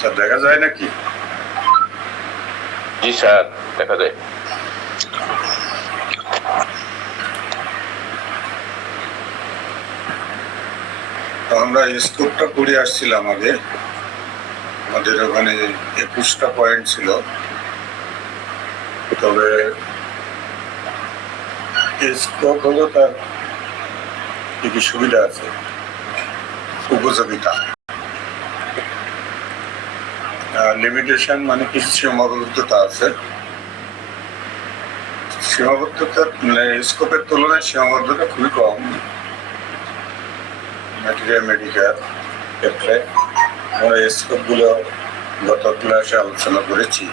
Sir দেখা যায় নাকি? জি স্যার, দেখা যায়। আমরা স্কোপটা পড়ে আসছিলাম আগে, আমাদের ওখানে 21টা পয়েন্ট ছিল, তবে স্কোপ হলো তার কি কি সুবিধা আছে, উপযোগিতা, লিমিটেশন মানে কিছু সীমাবদ্ধতা আছে। সীমাবদ্ধতা স্কোপের তুলনায় সীমাবদ্ধতা খুবই কম ম্যাটেরিয়াল মেডিকেল ক্ষেত্রে। আমরা স্কোপগুলো গত ক্লাসে আলোচনা করেছি,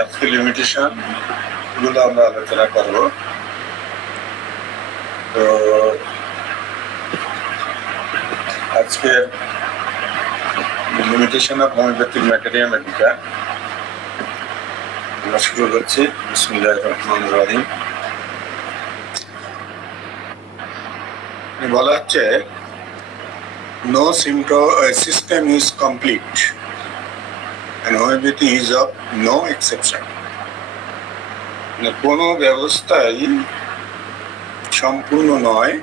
আজকে লিমিটেশন গুলো আমরা আলোচনা করব। তো আজকে limitation of homeopathic material medical আমরা শুরু করছি। বিসমিল্লাহির রহমানির রহিম। বলা হচ্ছে no system is complete and homeopathy is of no exception. কোনো ব্যবস্থাই সম্পূর্ণ নয়,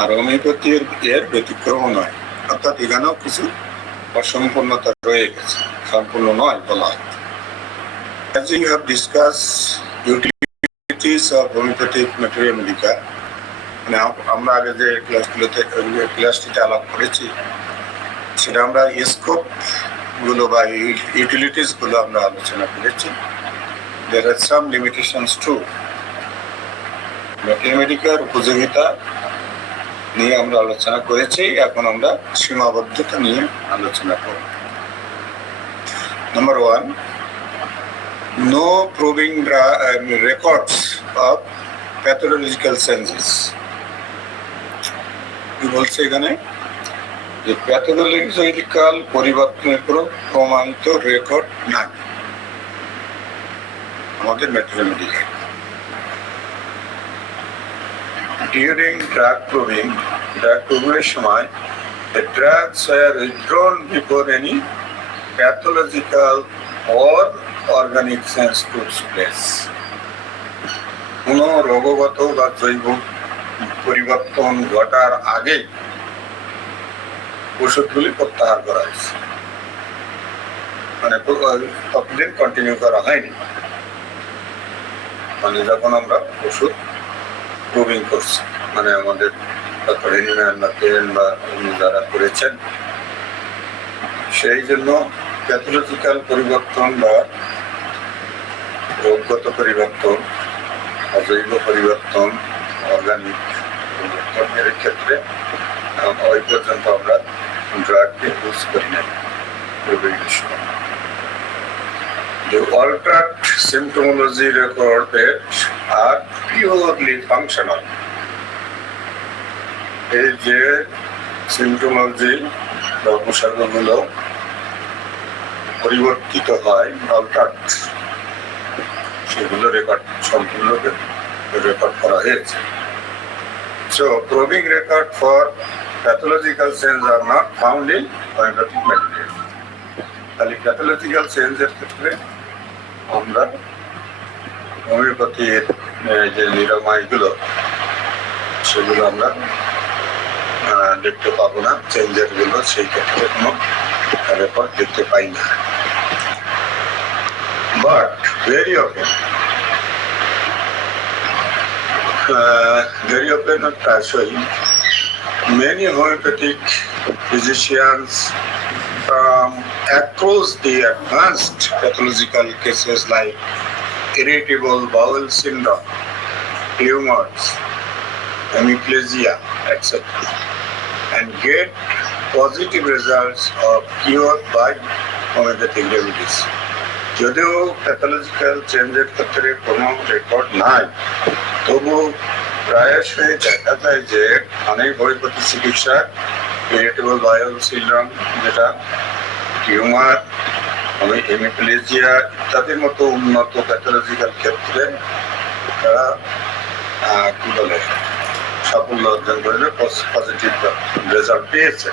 আর হোমিওপ্যাথি এর ব্যতিক্রম নয়, অর্থাৎ এখানেও কিছু অসম্পূর্ণতা রয়ে গেছে, সম্পূর্ণ নয় বলা হয়। As we have discussed utilities of homeopathic material medica, মানে আমরা আগে যে ক্লাসটিতে আলাপ করেছি সেটা আমরা স্কোপ গুলো বা ইউটিলিটিস গুলো আমরা আলোচনা করেছি। There are some limitations too. Mathematical উপযোগিতা নিয়ে আমরা আলোচনা করেছি, এখন আমরা সীমাবদ্ধতা নিয়ে আলোচনা করব। Number 1, no proving records of pathological changes. কি বলছে এখানে? যে প্যাথোলজিক্যাল পরিবর্তনের কোনো প্রমাণিত রেকর্ড নাই আমাদের ম্যাটেরিয়াল মেডিকেল। ডিউরিং ড্রাগ প্রুভিংয়ের সময় the drugs were withdrawn before any pathological or organic change took place. কোনো রোগগত বা জৈব পরিবর্তন ঘটার আগে ওষুধগুলি প্রত্যাহার করা হয়েছে, মানে ততদিন কন্টিনিউ করা হয়নি। মানে যখন আমরা ওষুধ প্রুভিং করছি, মানে আমাদের ডক্টর হেনিম্যান বা পেন বা যারা করেছেন, সেই জন্য প্যাথোলজিক্যাল পরিবর্তন বা রোগগত পরিবর্তন, অজৈব পরিবর্তন, অর্গানিক পরিবর্তনের ক্ষেত্রে ওই পর্যন্ত আমরা ড্রাগকে ইউজ করি না। The altered symptomology recorded are purely functional. এই যে সিমটোলজি বা উপসর্গগুলো পরিবর্তিত হয়, অল্টার্ড, সেগুলো রেকর্ড সম্পূর্ণ রেকর্ড করা হয়েছে। So proving record for pathological change are not found in homeopathic material. তাহলে প্যাথোলজিক্যাল চেঞ্জের ক্ষেত্রে আমরা হোমিওপ্যাথির যে নিরাময়গুলো সেগুলো আমরা দেখতে পাবো না, চেঞ্জের গুলো সেই ক্ষেত্রে কোনো রেকর্ড দেখতে পাই না। বাট ভেরি অফেন প্রায়শই many homeopathic physicians from across the advanced pathological cases like irritable bowel syndrome, tumors, hemiplegia, etc., and get positive results of cure by homeopathic remedies. যদিও প্যাথোলজিক্যাল চেঞ্জের ক্ষেত্রে কোনো রেকর্ড নাই, তবু প্রায়শই দেখা যায় যে অনেক হোমিওপ্যাথি চিকিৎসা ইরিটেবল বাউল সিনড্রোম, যেটা টিউমার, হেমিপ্লেজিয়া ইত্যাদির মতো উন্নত প্যাথোলজিক্যাল ক্ষেত্রে তারা কি বলে সাফল্য অর্জন করে পজিটিভ রেজাল্ট পেয়েছে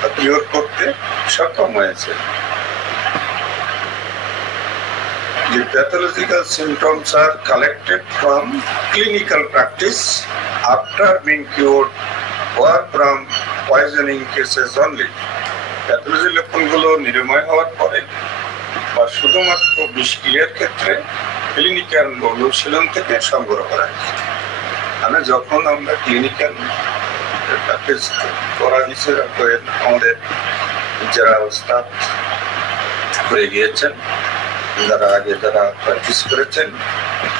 বা কিওর করতে সক্ষম হয়েছে। The pathological symptoms are collected from clinical practice after being cured or from poisoning cases only. Pathology লক্ষণগুলো নিরাময় হওয়ার পরে বা শুধুমাত্র বিষক্রিয়ার ক্ষেত্রে ক্লিনিক্যাল অনুশীলন থেকে সংগ্রহ করা হয়েছে। মানে যখন আমরা ক্লিনিক্যাল প্র্যাকটিস করা হিসেবে আমাদের যারা ওস্তাদ হয়ে গিয়েছেন, যারা আগে যারা প্র্যাকটিস করেছেন,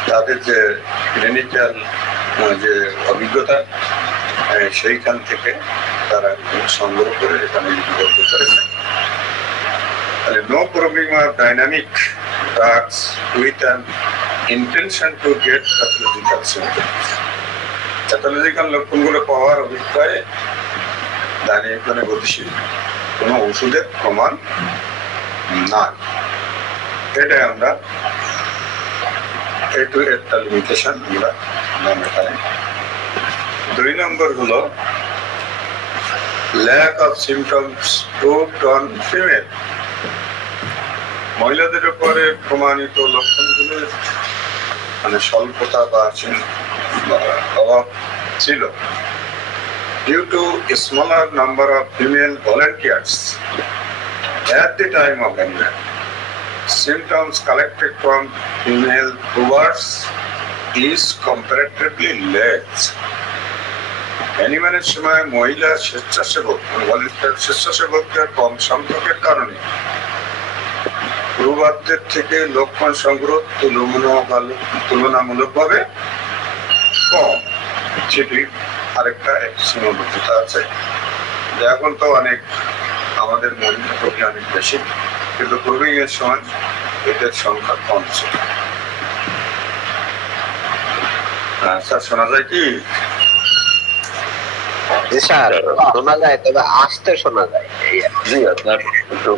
তাদের যে ক্লিনিক্যাল যে অভিজ্ঞতা সেইখান থেকে তারা সংগ্রহ করে এখানে লিপিবদ্ধ করেছেন। No probing or dynamic drugs with an intention to get pathological symptoms. Pathological লক্ষণগুলো পাওয়ার অভিপ্রায়ে ডাইনামিক গতিশীল কোনো ওষুধের প্রমাণ নাই। এটাই আমরা একটা লিমিটেশন আমরা এখানে। 2 নম্বর হলো lack of symptoms proved on female. মহিলাদের উপরে প্রমাণিত লক্ষণগুলো মানে স্বল্পতা বা অভাব ছিল। Due to a smaller number of female volunteers at the time of enrollment, symptoms collected from female providers is comparatively less. অ্যানিম্যানের সময় মহিলা স্বেচ্ছাসেবকদের কম সংখ্যকের কারণে প্রবাদদের থেকে লক্ষণ সংগ্রহ তুলনামূলকভাবে কম। সেটি আরেকটা সীমাবদ্ধতা আছে। এখন তো অনেক আমাদের মহিলা প্রতি অনেক বেশি, কিন্তু প্রবিং এর সময় এদের সংখ্যা কম ছিল। স্যার শোনা যায় কি? জি স্যার, শোনা যায়, তবে আস্তে শোনা যায়। জি আপনার একটু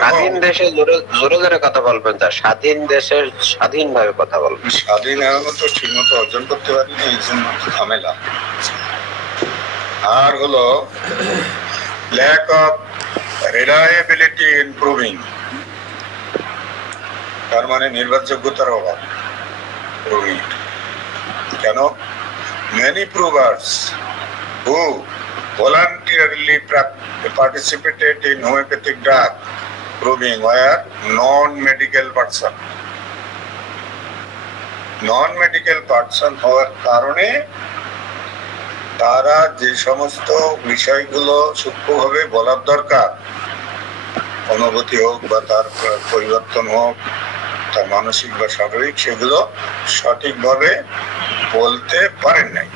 স্বাধীন দেশে জোরে জোরে কথা বলবেন স্যার। স্বাধীন দেশে স্বাধীনভাবে কথা বলবেন। স্বাধীন এখনো তো ঠিক মতো অর্জন করতে পারিনি, এই জন্য ঝামেলা। আর হলো lack of reliability in proving, তার মানে নির্ভরযোগ্যতার অভাব প্রুভিং। কেন? many provers who voluntarily participated in homeopathic drug proving were non-medical person. Non-medical person হওয়ার কারণে তারা যে সমস্ত বিষয়গুলো সূক্ষ্মভাবে বলার দরকার, অনুভূতি হোক বা তার পরিবর্তন হোক, তার মানসিক বা শারীরিক, সেগুলো সঠিকভাবে বলতে পারেন নাই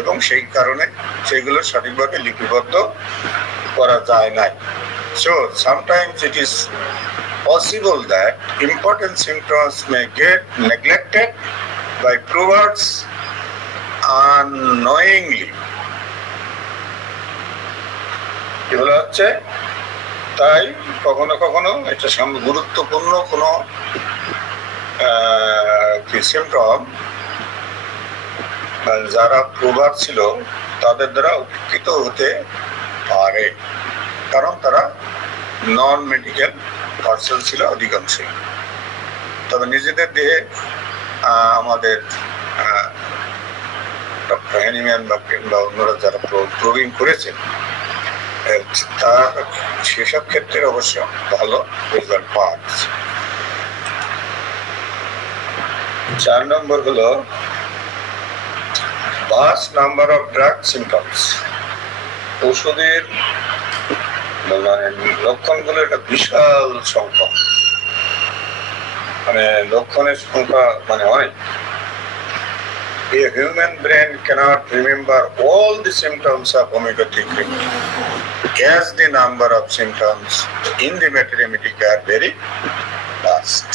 এবং সেই কারণে সেগুলো সঠিকভাবে লিপিবদ্ধ করা যায় নাই। So sometimes it is possible that important symptoms may get neglected by provers unknowingly. এগুলো হচ্ছে তাই কখনো কখনো এটা গুরুত্বপূর্ণ কোনো সিমটম যারা প্রভাব ছিল তাদের দ্বারা উপকৃত হতে পারে, কারণ তারা নন মেডিকেল পার্সন ছিল অধিকাংশ। তবে নিজেদের দেহে আমাদের ডক্টর হ্যানিম্যান বা অন্যরা যারা প্রুভিং করেছেন তার সেসব ক্ষেত্রে অবশ্য ভালো রেজাল্ট পাওয়া গেছে। 4 নম্বর হলো vast number of drug symptoms. ওষুধের মানে লক্ষণগুলো একটা বিশাল সংখ্যা, মানে লক্ষণের সংখ্যা মানে অনেক। A human brain cannot remember all the symptoms of homeopathic remedy, as the number of symptoms in the mathematics are very vast.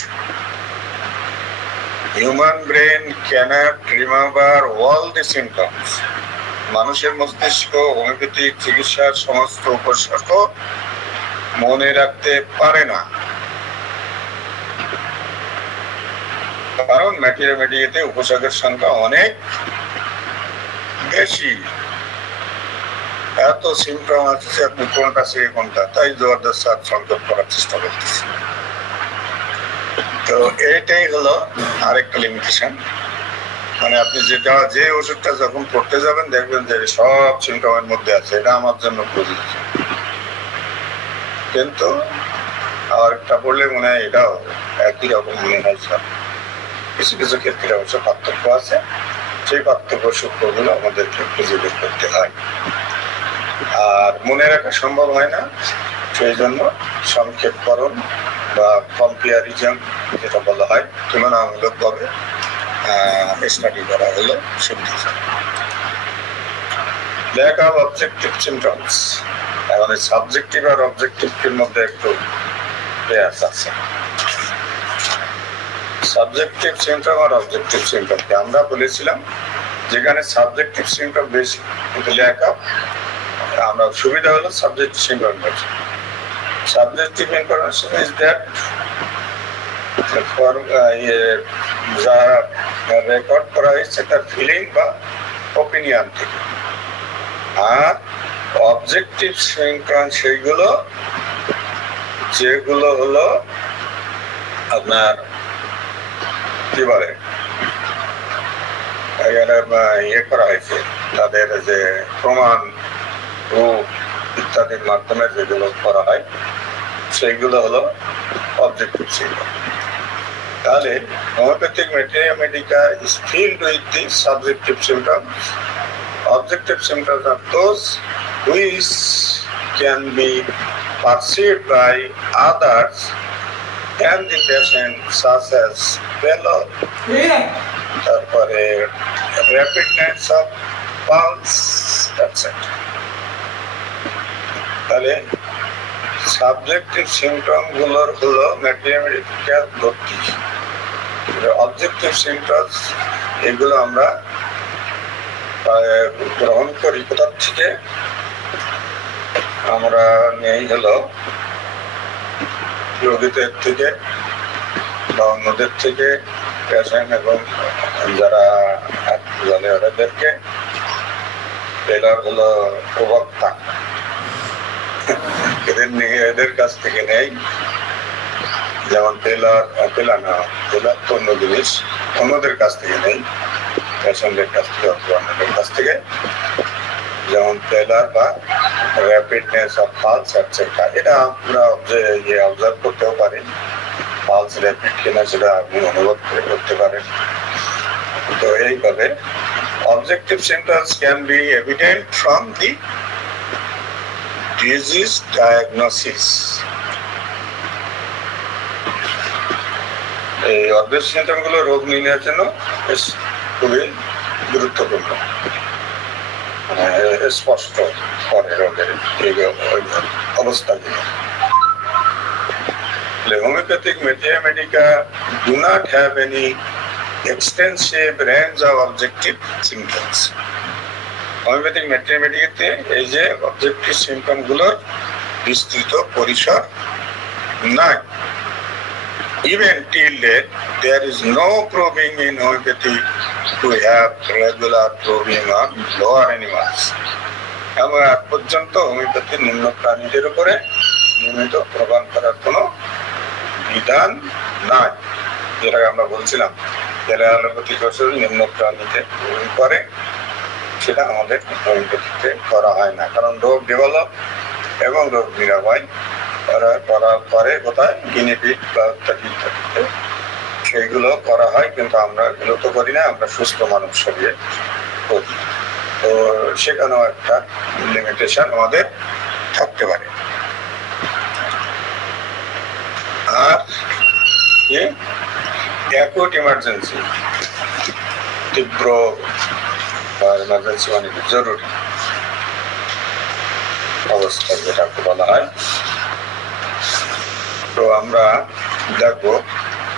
Human brain cannot remember all the symptoms. মানুষের মস্তিষ্ক হোমিওপ্যাথিক চিকিৎসার সমস্ত উপসর্গ মনে রাখতে পারে না। কারণ ম্যাটেরিয়ামেটিক্যাতে উপসর্গের সংখ্যা অনেক বেশি। এত সিমটম আছে যে আপনি কোনটা থেকে কোনটা, তাই জবরদস্ত সংযোগ করার চেষ্টা করতেছি। তো এইটাই হলো আরেকটা লিমিটেশন। মানে আপনি যে ওষুধটা যখন পড়তে যাবেন দেখবেন যে সব সিমটমের মধ্যে আছে, এটা আমার জন্য প্রযোজ্য। কিন্তু আরেকটা পড়লে মনে হয় এটাও একই রকম মনে হয়। সব কিছু কিছু ক্ষেত্রে অবশ্য পার্থক্য আছে, সেই পার্থক্য সূত্রগুলো আমাদেরকে খুঁজে বের করতে হয়, আর মনে রাখা সম্ভব হয় না। সেই জন্য সংক্ষেপকরণ বা কম্পেয়ারিজম যেটা বলা হয়, তুলনামূলকভাবে স্টাডি করা হলো সুবিধা। ল্যাক অফ অবজেক্টিভ সিমটমস, এখন সাবজেক্টিভ আর অবজেক্টিভের মধ্যে একটু প্রয়াস আছে। সাবজেক্টিভ সিমটম আর অবজেক্টিভ সিমটমকে আমরা বলেছিলাম যেখানে সাবজেক্টিভ সিমটম বেশি, কিন্তু ল্যাক অফ আমরা সুবিধা হলো সাবজেক্টিভ সিমটম বেশি। সাবজেক্টিভ ইনফরমেশন ইজ দ্যাট যা রেকর্ড করা হয়েছে তার ফিলিং বা ওপিনিয়ন থেকে, আর অবজেক্টিভ সিমটম সেইগুলো যেগুলো হলো আপনার কি বলে ইয়ে করা হয়েছে, তাদের যে প্রমাণ রূপ ইত্যাদির মাধ্যমে যেগুলো করা হয় সেইগুলো হলো অবজেক্টিভ সিমটম। তাহলে homeopathic ম্যাটেরিয়ামেটিকা is filled with the subjective symptoms. Objective symptoms are those which can be perceived by others and the patient, such as pallor, তারপরে rapidness of pulse, etc. তাহলে সাবজেক্টিভ সিমটম গুলোর হলো ম্যাটেরিয়ামেটিক্যাল ভর্তি, objective symptoms এগুলো আমরা গ্রহণ করি কোথার থেকে, আমরা নেই হলো রোগীদের থেকে বা অন্যদের থেকে, পেশেন্ট এবং যারা জানে ওদেরকে। এলার হলো প্রবক্তা, এদের কাছ থেকে নেই, যেমন টেলার তো অন্য জিনিস, অন্যদের কাছ থেকে নেই, পেশেন্টের কাছ থেকে অথবা অন্যদের কাছ থেকে, যেমন টেলার বা র্যাপিডনেস অফ পালস এটসেট্রা। এটা আমরা অবজার্ভ করতেও পারি, পালস র্যাপিড কিনা সেটা আপনি অনুভব করে করতে পারেন। তো এইভাবে objective symptoms can be evident from the disease diagnosis. এই অবজেক্টিভ সিমটম গুলো রোগ নির্ণয়ের জন্য খুবই গুরুত্বপূর্ণ, স্পষ্ট করে রোগের এই অবস্থাগুলো। Homeopathic mathematica do not have any extensive range of objective symptoms. Homeopathic ম্যাথমেটিক্যাতে এই যে অবজেক্টিভ সিমটম গুলোর বিস্তৃত পরিসর নাই। Even till date, there is no proving in homeopathy to have regular proving on lower animals. এবং আজ পর্যন্ত হোমিওপ্যাথি নিম্ন প্রাণীদের উপরে নিয়মিত প্রমাণ করার কোনো বিধান নাই। যেটা আমরা বলছিলাম অ্যালোপ্যাথিক ওষুধ নিম্ন প্রাণীতে প্রয়োগ করে, সেটা আমাদের হোমিওপ্যাথিতে করা হয় না, কারণ রোগ ডেভেলপ এবং রোগ নিরাময় করার পরে কোথায় গিনিপিগ বা ইত্যাদিতে সেইগুলো করা হয়, কিন্তু আমরা এগুলো তো করি না, আমরা সুস্থ মানব শরীরে করি। তো সেখানেও একটা লিমিটেশন আমাদের থাকতে পারে। আর অ্যাকুট ইমার্জেন্সি, তীব্র ইমার্জেন্সি মানে জরুরি অবস্থা যেটাকে বলা হয়। তো আমরা দেখবো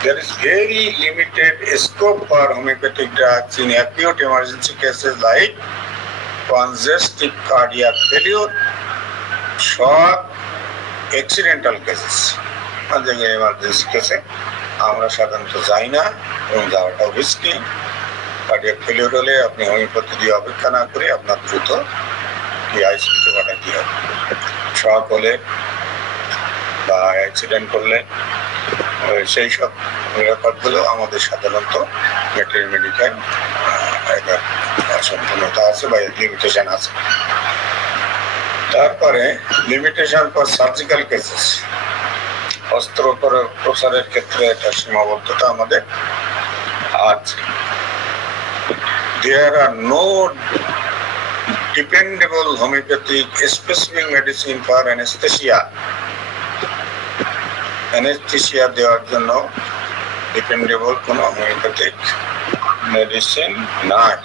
there is very limited scope for homeopathic drugs in acute emergency cases like congestive cardiac failure, shock, accidental cases. emergency case আমরা সাধারণত যাই না এবং যাওয়াটাও রিস্কি। কার্ডিয়াক ফেলিওর হলে আপনি হোমিওপ্যাথি দিয়ে অপেক্ষা না করে আপনার দ্রুত আইসিইউতে পাঠাতে হবে। শক হলে বা অ্যাক্সিডেন্ট করলে সেই সব ব্যাপারগুলো আমাদের সাধারণত ভেটেরিনারি মেডিকেল সম্পূর্ণতা আছে বা লিমিটেশন আছে। তারপরে লিমিটেশন ফর সার্জিক্যাল কেসেস, অস্ত্রোপচারের ক্ষেত্রে একটা সীমাবদ্ধতা আমাদের আছে। There are no dependable homeopathic specific medicine for anesthesia. Anesthesia দেওয়ার জন্য ডিপেন্ডেবল কোনো হোমিওপ্যাথিক মেডিসিন নাই।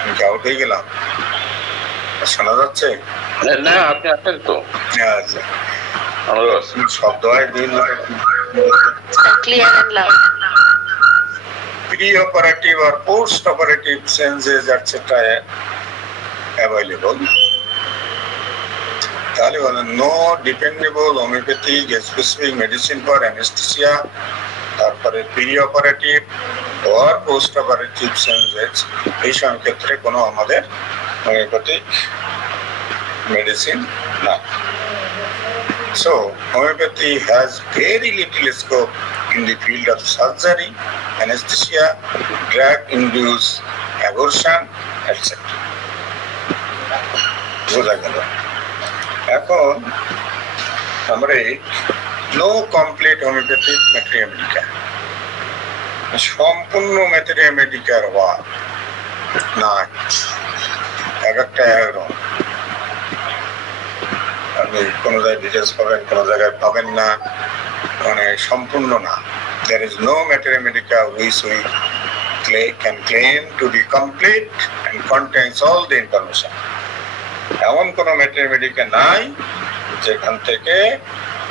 আমি আউট হয়ে গেলাম, শোনা যাচ্ছে? না, আপনি আছেন তো, আচ্ছা, আমারও আছে। শব্দ হয় দিন Clear and loud. pre-operative or post-operative senses etc. available. তাহলে বলেন no dependable homeopathic specific medicine for anaesthesia, তারপরে প্রি-অপারেটিভ or post-operative senses, এই সব ক্ষেত্রে কোনো আমাদের হোমিওপ্যাথিক মেডিসিন না। So, homeopathy has very little scope in the field of surgery, anesthesia, drug-induced abortion, etc. বোঝা গেল। এখন আমরা no complete homeopathic materia medica, সম্পূর্ণ ম্যাটেরিয়া মেডিকার হওয়া না, এক একটা একরকম। আপনি কোনো জায়গায় ডিটেলস পাবেন, কোনো জায়গায় পাবেন না, মানে সম্পূর্ণ না। There is no materia medica which we can claim to be complete and contains all the information. এমন কোনো ম্যাটেরিয়া মেডিকা নাই যেখান থেকে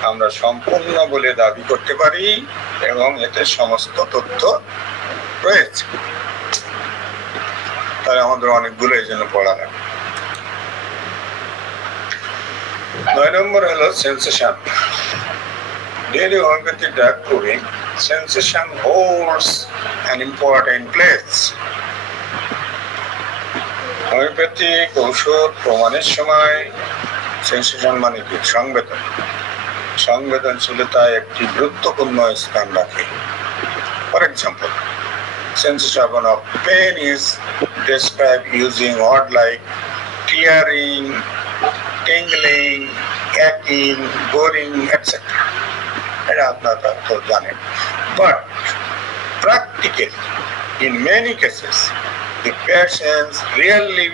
আমরা সম্পূর্ণ বলে দাবি করতে পারি এবং এতে সমস্ত তথ্য রয়েছে। তাহলে আমাদের অনেকগুলো এই জন্য পড়া লাগে। 9 নম্বর হলো sensation. Daily homeopathic drug proving sensation holds an important place. Homeopathic ঔষধ প্রমাণের সময় সেন্সেশন মানে কি? সংবেদন, সংবেদনশীলতা একটি গুরুত্বপূর্ণ স্থান রাখে। For example, sensation of pain is described using word like tearing, tingling, aching, boring, etc. এটা আপনারা তো জানেন। But practically, in many cases, the patients really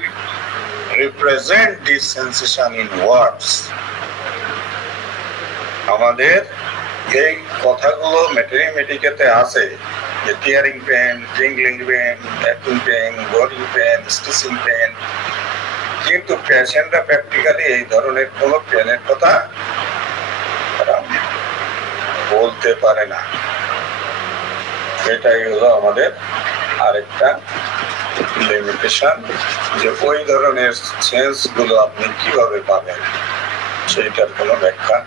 represent this sensation in words. আমাদের এই কথাগুলো ম্যাটেরিয়া মেডিকেতে আছে যে টিয়ারিং পেন, টিংলিং পেন, অ্যাকিং pain, boring pain, stitching pain, কিন্তু পেশেন্টরা প্র্যাকটিক্যালি এই ধরনের কোনো পেনের কথা বলতে পারে না। এটাই হলো আমাদের আরেকটা লিমিটেশন, যে ওই ধরনের সেন্সগুলো আপনি কিভাবে পাবেন সেইটার কোনো ব্যাখ্যা।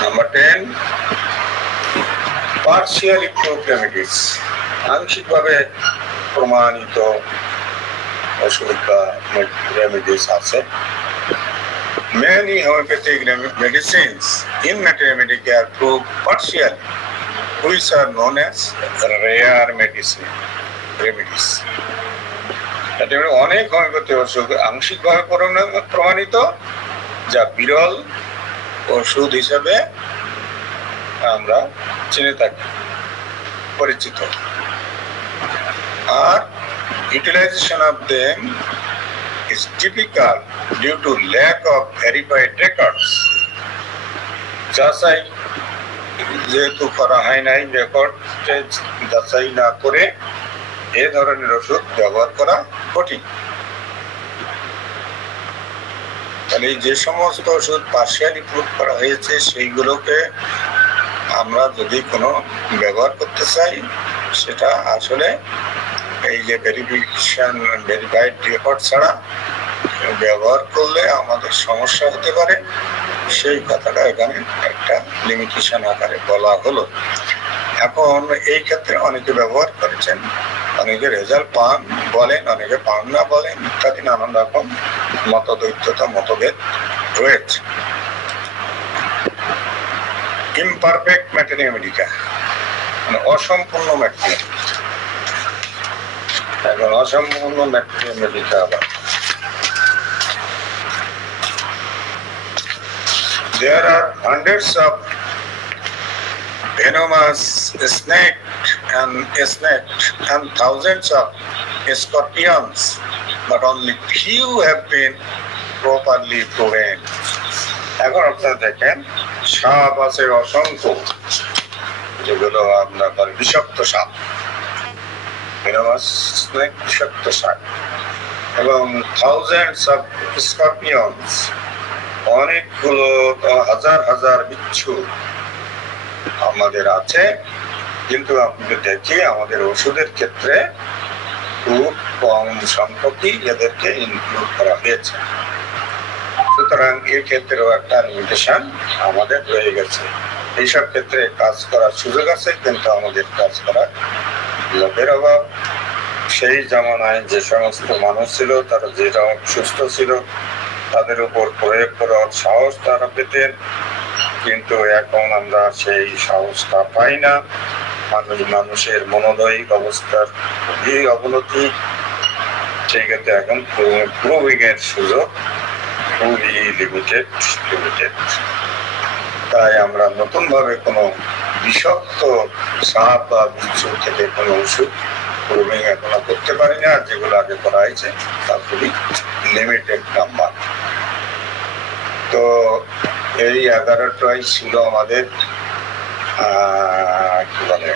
নাম্বার 10, পার্শিয়ালি প্রুভড রেমেডিস, আংশিকভাবে প্রমাণিত ওষুধ বা রেমেডিস আছে। Many homeopathic medicines in materia medica are proved partially, which are known as rare medicine remedies. অনেক হোমিওপ্যাথি ওষুধ আংশিকভাবে প্রমাণিত, যা বিরল ওষুধ হিসেবে আমরা চিনে থাকি, পরিচিত। আর utilization of them is difficult due to lack of verified records. যাচাই যেহেতু করা হয় নাই, রেকর্ড যাচাই না করে এ ধরনের ওষুধ ব্যবহার করা কঠিন। তাহলে যে সমস্ত ওষুধ পার্শিয়ালি প্রুভ করা হয়েছে সেইগুলোকে আমরা যদি কোনো ব্যবহার করতে চাই, সেটা আসলে এই যে ভেরিফাইড রেকর্ড ছাড়া ব্যবহার করলে আমাদের সমস্যা হতে পারে, সেই কথাটা এখানে একটা লিমিটেশন আকারে বলা হলো। এখন এই ক্ষেত্রে অনেকে ব্যবহার করেছেন, অনেকে রেজাল্ট পান বলেন, অনেকে পান না বলেন, ইত্যাদি নানান রকম মতদ্বৈততা মতভেদ রয়েছে। ইমপারফেক্ট ম্যাটেরিয়ামেডিকা মানে অসম্পূর্ণ ম্যাটেরিয়ামেডিকা। এখন অসম্পূর্ণ ম্যাটেরিয়ামেডিকা আবার there are hundreds of venomous snakes and thousands of scorpions, but only few have been properly proven. এখন আপনারা দেখেন সাপ আছে অসংখ্য, যেগুলো আপনার বিষাক্ত সাপ, venomous snake বিষাক্ত সাপ, এবং থাউজেন্ডস অফ স্করপিয়ন্স অনেকগুলো হাজার হাজার বিচ্ছু আমাদের আছে। কিন্তু আপনি দেখি আমাদের ওষুধের ক্ষেত্রে খুব কম সংখ্যকই এদেরকে ইনক্লুড করা হয়েছে। সুতরাং এই ক্ষেত্রেও একটা লিমিটেশন আমাদের রয়ে গেছে। এইসব ক্ষেত্রে কাজ করার সুযোগ আছে, কিন্তু আমাদের কাজ করার লোকের অভাব। সেই জামানায় যে সমস্ত মানুষ ছিল তারা যেটা সুস্থ ছিল তাদের উপর প্রয়োগ করার সাহস তারা পেতেন, কিন্তু এখন আমরা সেই সাহসটা পাই না। মানুষের মনোদয়িক অবস্থার খুবই অবনতি, সেই ক্ষেত্রে এখন প্রুভিং এর সুযোগ খুবই লিমিটেড। তাই আমরা নতুন ভাবে কোনো বিষাক্ত সাপ বা বিচ্ছু থেকে কোনো ওষুধ প্রুভিং এখনো করতে পারি না। যেগুলো আগে করা হয়েছে তা খুবই লিমিটেড নাম্বার। তো এই 11টাই ছিল আমাদের কি বলে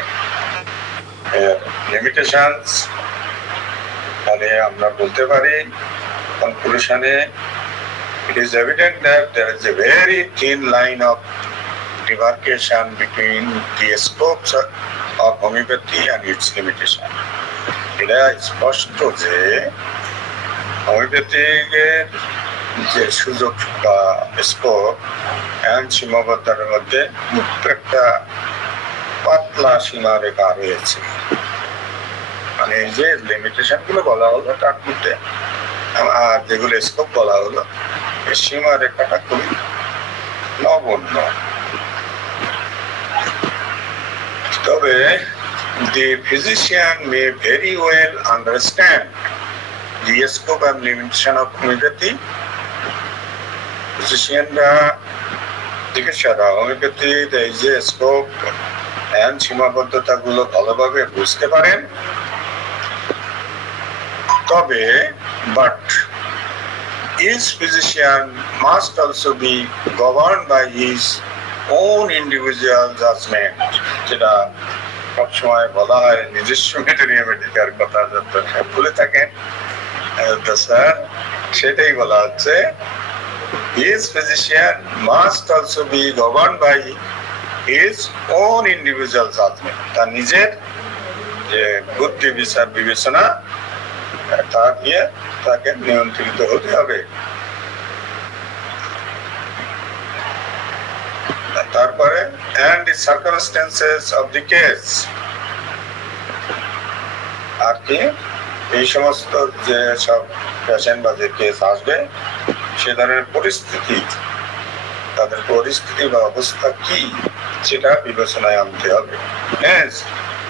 লিমিটেশনস। তাহলে আমরা বলতে পারি কনক্লুশনে, it is evident that there is a very thin line of demarcation between the scopes of homeopathy and its limitation. এটা স্পষ্ট যে হোমিওপ্যাথিকের যে সুযোগ বা স্কোপ এন্ড সীমাবদ্ধতার মধ্যে একটা পাতলা সীমারেখা রয়েছে। মানে এই যে লিমিটেশন গুলো বলা হলো তার মধ্যে আর যেগুলো স্কোপ বলা হলো, এই সীমারেখাটা খুবই নগণ্য। তবে the physician may very well understand the scope and limitation of homeopathy. ফিজিশিয়ানরা, চিকিৎসকরা হোমিওপ্যাথির এই যে স্কোপ এন্ড সীমাবদ্ধতা গুলো ভালোভাবে বুঝতে পারেন। তবে but each physician must also be governed by his own individual judgment, যেটা সবসময় বলা হয় নিজস্ব ম্যাটেরিয়ামেডিকার কথা যত বলে থাকেন তো স্যার সেটাই বলা হচ্ছে, each physician must also be governed by his own individual judgment, তার নিজের যে বুদ্ধি বিচার বিবেচনা তা দিয়ে তাকে নিয়ন্ত্রিত হতে হবে। তারপরে and the circumstances of the case, আর কি এই সমস্ত যে সব পেশেন্ট বা যে কেস আসবে সে ধরনের পরিস্থিতি, তাদের পরিস্থিতি বা অবস্থা কি সেটা বিবেচনায় আনতে হবে। Hence,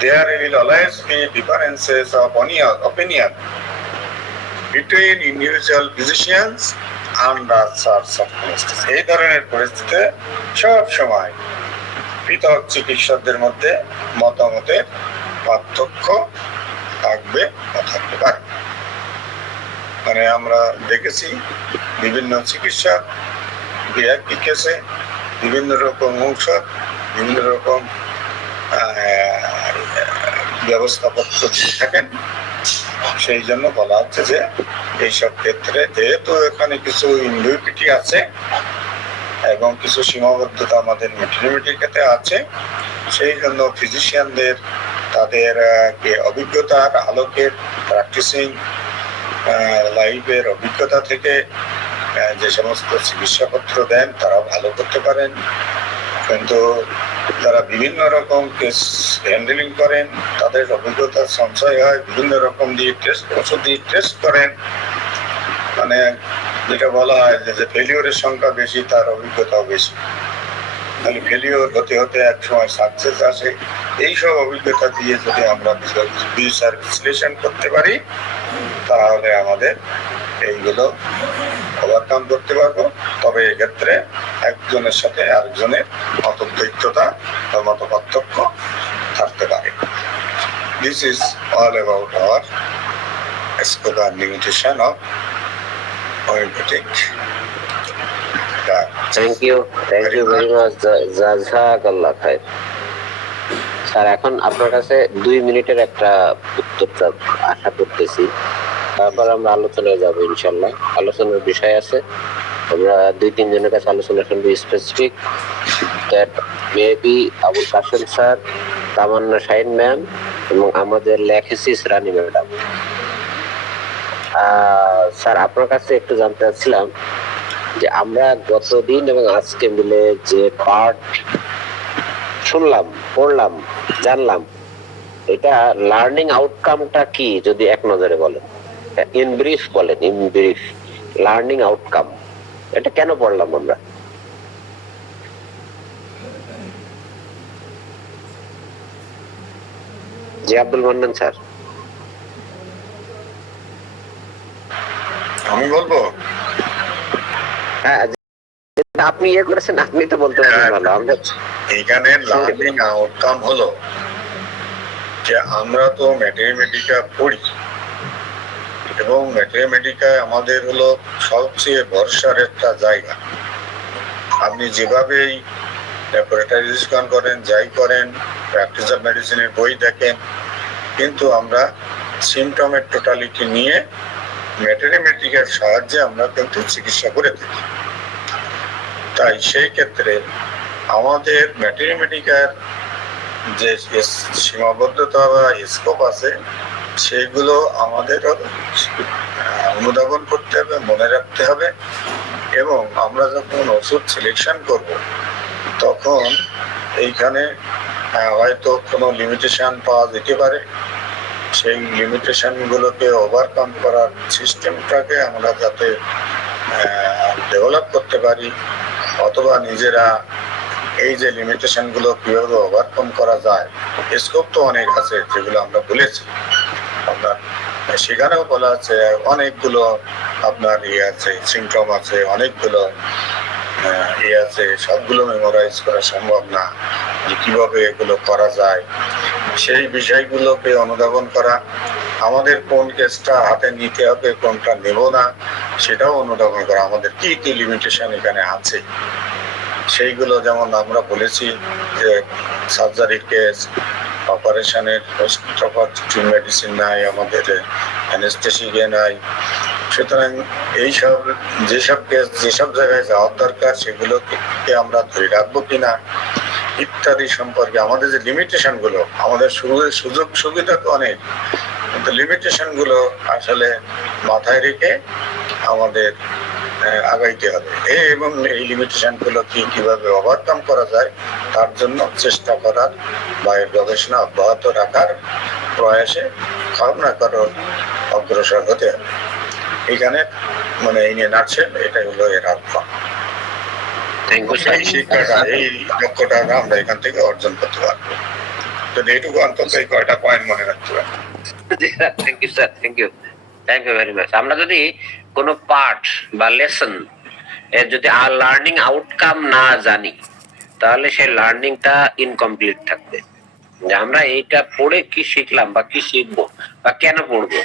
there will always be differences of opinion between individual physicians under such circumstances. এই ধরনের পরিস্থিতিতে সব সময় পৃথক চিকিৎসকদের মধ্যে মতামতের পার্থক্য থাকবে বা থাকতে পারে। মানে আমরা দেখেছি বিভিন্ন চিকিৎসক একই কেসে বিভিন্ন রকম ঔষধ, বিভিন্ন রকম ব্যবস্থাপত্র দিয়ে থাকেন। সেই জন্য বলা হচ্ছে যে এইসব ক্ষেত্রে যেহেতু এখানে কিছু ইনডিউটিটি আছে এবং কিছু সীমাবদ্ধতা আমাদের ম্যাটেরিয়ামেডিকাতে আছে, সেই জন্য ফিজিশিয়ানদের তাদের অভিজ্ঞতার আলোকে প্র্যাকটিসিং লাইফের অভিজ্ঞতা থেকে যে সমস্ত চিকিৎসাপত্র দেন তারা ভালো করতে পারেন, কিন্তু যারা বিভিন্ন রকম কেস হ্যান্ডেলিং করেন তাদের অভিজ্ঞতার সঞ্চয় হয়, বিভিন্ন রকম দিয়ে ওষুধ দিয়ে টেস্ট করেন, মানে যেটা বলা হয় যে ফেলিওরের সংখ্যা বেশি তার অভিজ্ঞতাও বেশি, তাহলে ফেলিওর হতে হতে এক সময় সাকসেস আসে। এইসব অভিজ্ঞতা দিয়ে যদি আমরা বিচার বিশ্লেষণ করতে পারি তাহলে আমাদের এইগুলো ওভারকাম করতে পারবো। তবে এক্ষেত্রে একজনের সাথে আরেকজনের মতদ্বৈততা বা মত পার্থক্য থাকতে পারে। This is all about our scope and limitation of homeopathic drug. Thank you very much, জাযাকাল্লাহ খাইর। স্যার এখন আপনার কাছে 2 মিনিটের একটা উত্তরটা আশা করতেছি, তারপর আমরা আলোচনায় যাব ইনশাল্লাহ। আলোচনার বিষয় আছে, আমরা 2-3 জনের কাছে আলোচনা শুনবো specific, that maybe Abul Kasem sir, Tamanna Shahin ma'am এবং আমাদের লেখেসিস রানী ম্যাডাম। স্যার আপনার কাছে একটু জানতে চাচ্ছিলাম যে আমরা গতদিন এবং আজকে মিলে যে পার্ট শুনলাম, পড়লাম, জানলাম, এটা লার্নিং আউটকামটা কি যদি এক নজরে বলেন, ইন ব্রিফ বলেন, ইন ব্রিফ লার্নিং আউটকাম এটা কেন পড়লাম আমরা? জি আব্দুল মান্নান স্যার। আমি বলবো, হ্যাঁ আপনি ইয়ে করেছেন, আপনি তো বলতে পারেন ভালো। আমরা এখানে লার্নিং আউটকাম হলো যে আমরা তো ম্যাথমেটিকা পড়ি এবং ম্যাথমেটিকায় আমাদের হলো সবচেয়ে ভরসার একটা জায়গা। আপনি যেভাবেই ল্যাবরেটরিজ করেন, যাই করেন, প্র্যাকটিস অফ মেডিসিনের বই দেখেন, কিন্তু আমরা সিমটমের টোটালিটি নিয়ে ম্যাথমেটিকার সাহায্যে আমরা কিন্তু চিকিৎসা করে থাকি। তাই সেই ক্ষেত্রে আমাদের ম্যাথমেটিকার যে সীমাবদ্ধতা বা স্কোপ আছে সেগুলো আমাদের অনুধাবন করতে হবে, মনে রাখতে হবে, এবং আমরা যখন ওষুধ সিলেকশন করব তখন এইখানে হয়তো কোনো লিমিটেশন পাওয়া যেতে পারে। সেই লিমিটেশনগুলোকে ওভারকাম করার সিস্টেমটাকে আমরা যাতে ডেভেলপ করতে পারি, অথবা নিজেরা এই যে লিমিটেশনগুলো কীভাবে ওভারকাম করা যায়, স্কোপ তো অনেক আছে যেগুলো আমরা বলেছি। আপনার সেখানেও বলা আছে অনেকগুলো আপনার আছে, সিমটম আছে, অনেকগুলো আছে, সবগুলো মেমোরাইজ করা সম্ভব না, যে কীভাবে এগুলো করা যায় সেই বিষয়গুলোকে অনুধাবন করা, আমাদের কোন কেসটা হাতে নিতে হবে, কোনটা নেব না সেটাও অনুধাবন করা, আমাদের কি কি লিমিটেশন এখানে আছে সেইগুলো। যেমন আমরা বলেছি যে সার্জারির কেস, অপারেশনের মেডিসিন নাই, আমাদের অ্যানেস্থেসিয়া নাই, সুতরাং এইসব যেসব কেস যেসব জায়গায় যাওয়ার দরকার সেগুলোকে আমরা ধরে রাখবো কিনা ইত্যাদি সম্পর্কে আমাদের যে লিমিটেশনগুলো, আমাদের সুযোগ সুবিধা তো অনেক, কিন্তু লিমিটেশনগুলো আসলে মাথায় রেখে আমাদের আগাইতে হবে, এবং এই লিমিটেশনগুলো কিভাবে ওভারকাম করা যায় তার জন্য চেষ্টা করার বা এর গবেষণা অব্যাহত রাখার প্রয়াসে কারো না কারো অগ্রসর হতে হবে। এখানে মানে এই নিয়ে নাটশেল এটাই হলো এর আউটকাম। এই শিক্ষাটা, এই লক্ষ্যটা আমরা এখান থেকে অর্জন করতে পারবো যদি এইটুকু অন্তত এই কয়টা পয়েন্ট মনে রাখতে পারি। Thank you sir, thank you very much. আমরা যদি কোনো পার্ট বা লেসন এর যদি লার্নিং আউটকাম না জানি তাহলে সেই লার্নিংটা ইনকমপ্লিট থাকবে। যে আমরা এইটা পড়ে কি শিখলাম বা কি শিখবো বা কেন পড়বো,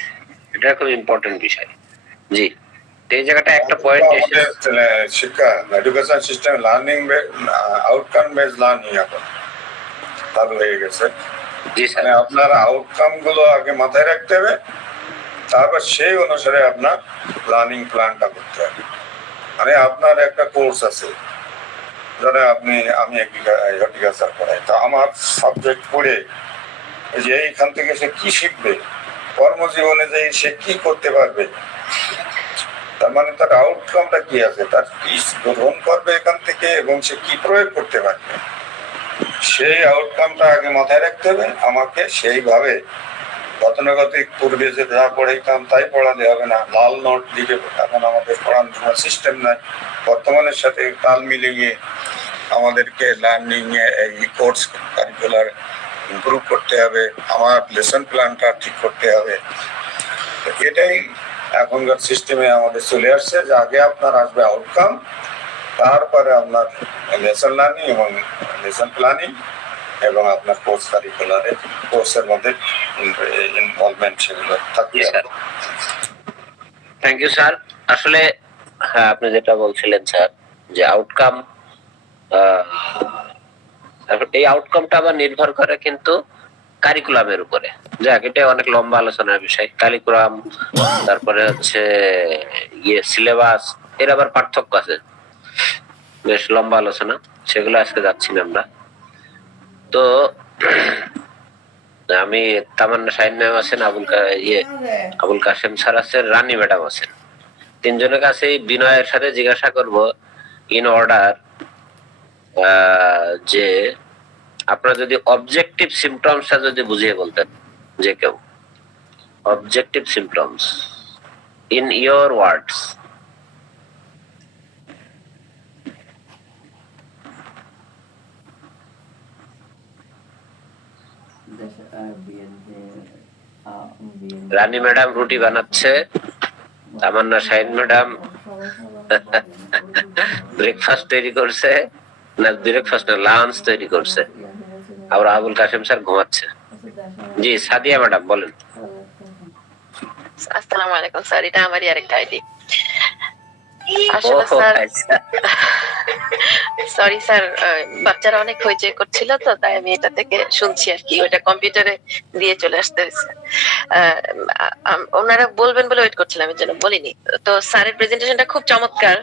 এটা খুব ইম্পর্টেন্ট বিষয়। জি, এই জায়গাটা একটা পয়েন্ট শিক্ষা education system learning outcome based learning এখন চালু হয়ে গেছে। জি স্যার, আপনার আউটকাম গুলো আগে মাথায় রাখতে হবে, তারপর সেই অনুসারে আপনার লার্নিং প্ল্যানটা করতে হবে। মানে আপনার একটা কোর্স আছে, ধরে আমি হর্টিকালচার পড়াই, তো আমার সাবজেক্ট পড়ে যে এইখান থেকে সে কি শিখবে, কর্মজীবনে যে সে কি করতে পারবে, তার মানে তার আউটকামটা কি আছে, তার কি গ্রহণ করবে এখান থেকে এবং সে কি প্রয়োগ করতে পারবে, সেই আউটকামটা আগে মাথায় রাখতে হবে। আমাকে সেইভাবে গতানুগতিক পূর্বে যে যা পড়াইতাম তাই পড়ালে হবে না, লাল নোট দিকে এখন আমাদের পড়ানোর সিস্টেম নাই। বর্তমানের সাথে তাল মিলিয়ে আমাদেরকে লার্নিং এই কোর্স কারিকুলার ইমপ্রুভ করতে হবে, আমার লেসন প্ল্যানটা ঠিক করতে হবে। এটাই এখনকার সিস্টেমে আমাদের চলে আসছে যে আগে আপনার আসবে আউটকাম, তারপরে আপনার লেসন লার্নিং এবং লেসন প্ল্যানিং এবং আপনার কোর্স কারিকুলারে কোর্সের মধ্যে ইনভলভমেন্ট সেগুলো থাকবে। Thank you sir. আসলে হ্যাঁ, আপনি যেটা বলছিলেন স্যার যে আউটকাম, এই আউটকামটা আবার নির্ভর করে কিন্তু কারিকুলামের উপরে। যাক, এটা অনেক লম্বা আলোচনার বিষয়। কারিকুলাম, তারপরে হচ্ছে সিলেবাস, এর আবার পার্থক্য আছে, বেশ লম্বা আলোচনা, সেগুলো আজকে যাচ্ছি না আমরা। তো আমি তামান্না শাহিন ম্যাম আছেন, আবুল কাশেম স্যার আছেন, রানী ম্যাডাম আছেন। তিনজনের কাছে বিনয়ের সাথে জিজ্ঞাসা করব ইন অর্ডার যে আপনারা যদি অবজেক্টিভ সিমটমসটা যদি বুঝিয়ে বলতেন, যে কেউ objective symptoms in your words. Rani madam রুটি বানাচ্ছে, তামান্না শাহিন ম্যাডাম ব্রেকফাস্ট তৈরি করছে, না ব্রেকফাস্ট না লাঞ্চ তৈরি করছে, আর আবুল কাশেম স্যার ঘুমাচ্ছে। জি সাদিয়া ম্যাডাম বলেন। আসসালামু আলাইকুম স্যার, এটা আমারই আরেকটা আইডি। আসলে স্যার, সরি স্যার, বাচ্চারা অনেক হইচই করছিল তো তাই আমি এটা থেকে শুনছি আর কি, ওটা কম্পিউটারে দিয়ে চলে আসতে হয়েছে। ওনারা বলবেন বলে ওয়েট করছিলাম, এর জন্য বলিনি। তো স্যারের প্রেজেন্টেশনটা খুব চমৎকার।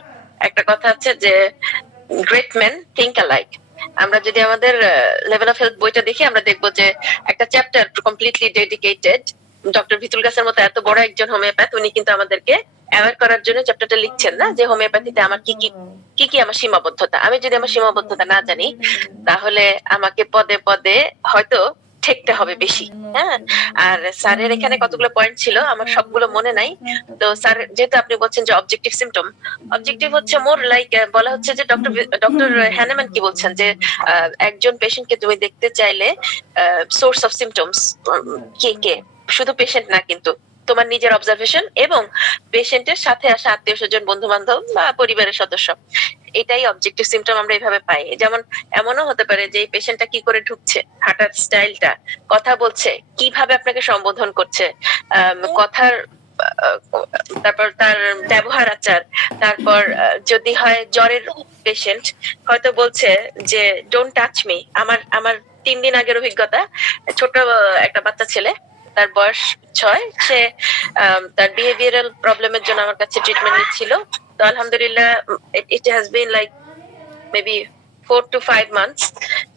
একটা কথা আছে যে গ্রেট মেন থিঙ্ক অ্যালাইক। আমরা যদি আমাদের লেভেল অফ হেলথ বইটা দেখি, আমরা দেখবো যে একটা চ্যাপ্টার কমপ্লিটলি ডেডিকেটেড ডক্টর ভিতুল গাছের মতো এত বড় একজন হোমিওপ্যাথ, উনি কিন্তু আমাদেরকে অ্যাওয়ার করার জন্য চ্যাপ্টারটা লিখছেন না, যে হোমিওপ্যাথিতে আমার কি কি কি আমার সীমাবদ্ধতা। আমি যদি আমার সীমাবদ্ধতা না জানি, তাহলে আমাকে পদে পদে হয়তো ঠেকতে হবে বেশি। হ্যাঁ, আর স্যারের এখানে কতগুলো পয়েন্ট ছিল, আমার সবগুলো মনে নাই। তো স্যার, যেহেতু আপনি বলছেন যে অবজেক্টিভ সিম্পটম, অবজেক্টিভ হচ্ছে মোর লাইক বলা হচ্ছে যে ডক্টর হ্যানেমান কি বলছেন যে একজন পেশেন্টকে তুমি দেখতে চাইলে সোর্স অফ সিম্পটমস কে কে, শুধু পেশেন্ট না, কিন্তু তোমার নিজের অবজারভেশন এবং পেশেন্টের সাথে আসা আত্মীয় স্বজন, বন্ধু বান্ধব বা পরিবারের সদস্য, এটাই অবজেক্টিভ সিম্পটম আমরা এইভাবে পাই। যেমন এমনও হতে পারে যে এই পেশেন্টটা কি করে ঢুকছে, হাঁটার স্টাইলটা, কথা বলছে, কিভাবে আপনাকে সম্বোধন করছে, কথার, তারপর তার ব্যবহার আচার, তারপর যদি হয় জ্বরের পেশেন্ট, হয়তো বলছে যে ডোন্ট টাচ মি। আমার 3 দিন আগের অভিজ্ঞতা, ছোট একটা বাচ্চা ছেলে, তার বয়স 6, সে তার বিহেভিয়ারাল প্রবলেমের জন্য আমার কাছে ট্রিটমেন্ট নিচ্ছিল। তো আলহামদুলিল্লাহ it has been like maybe 4 to 5 months।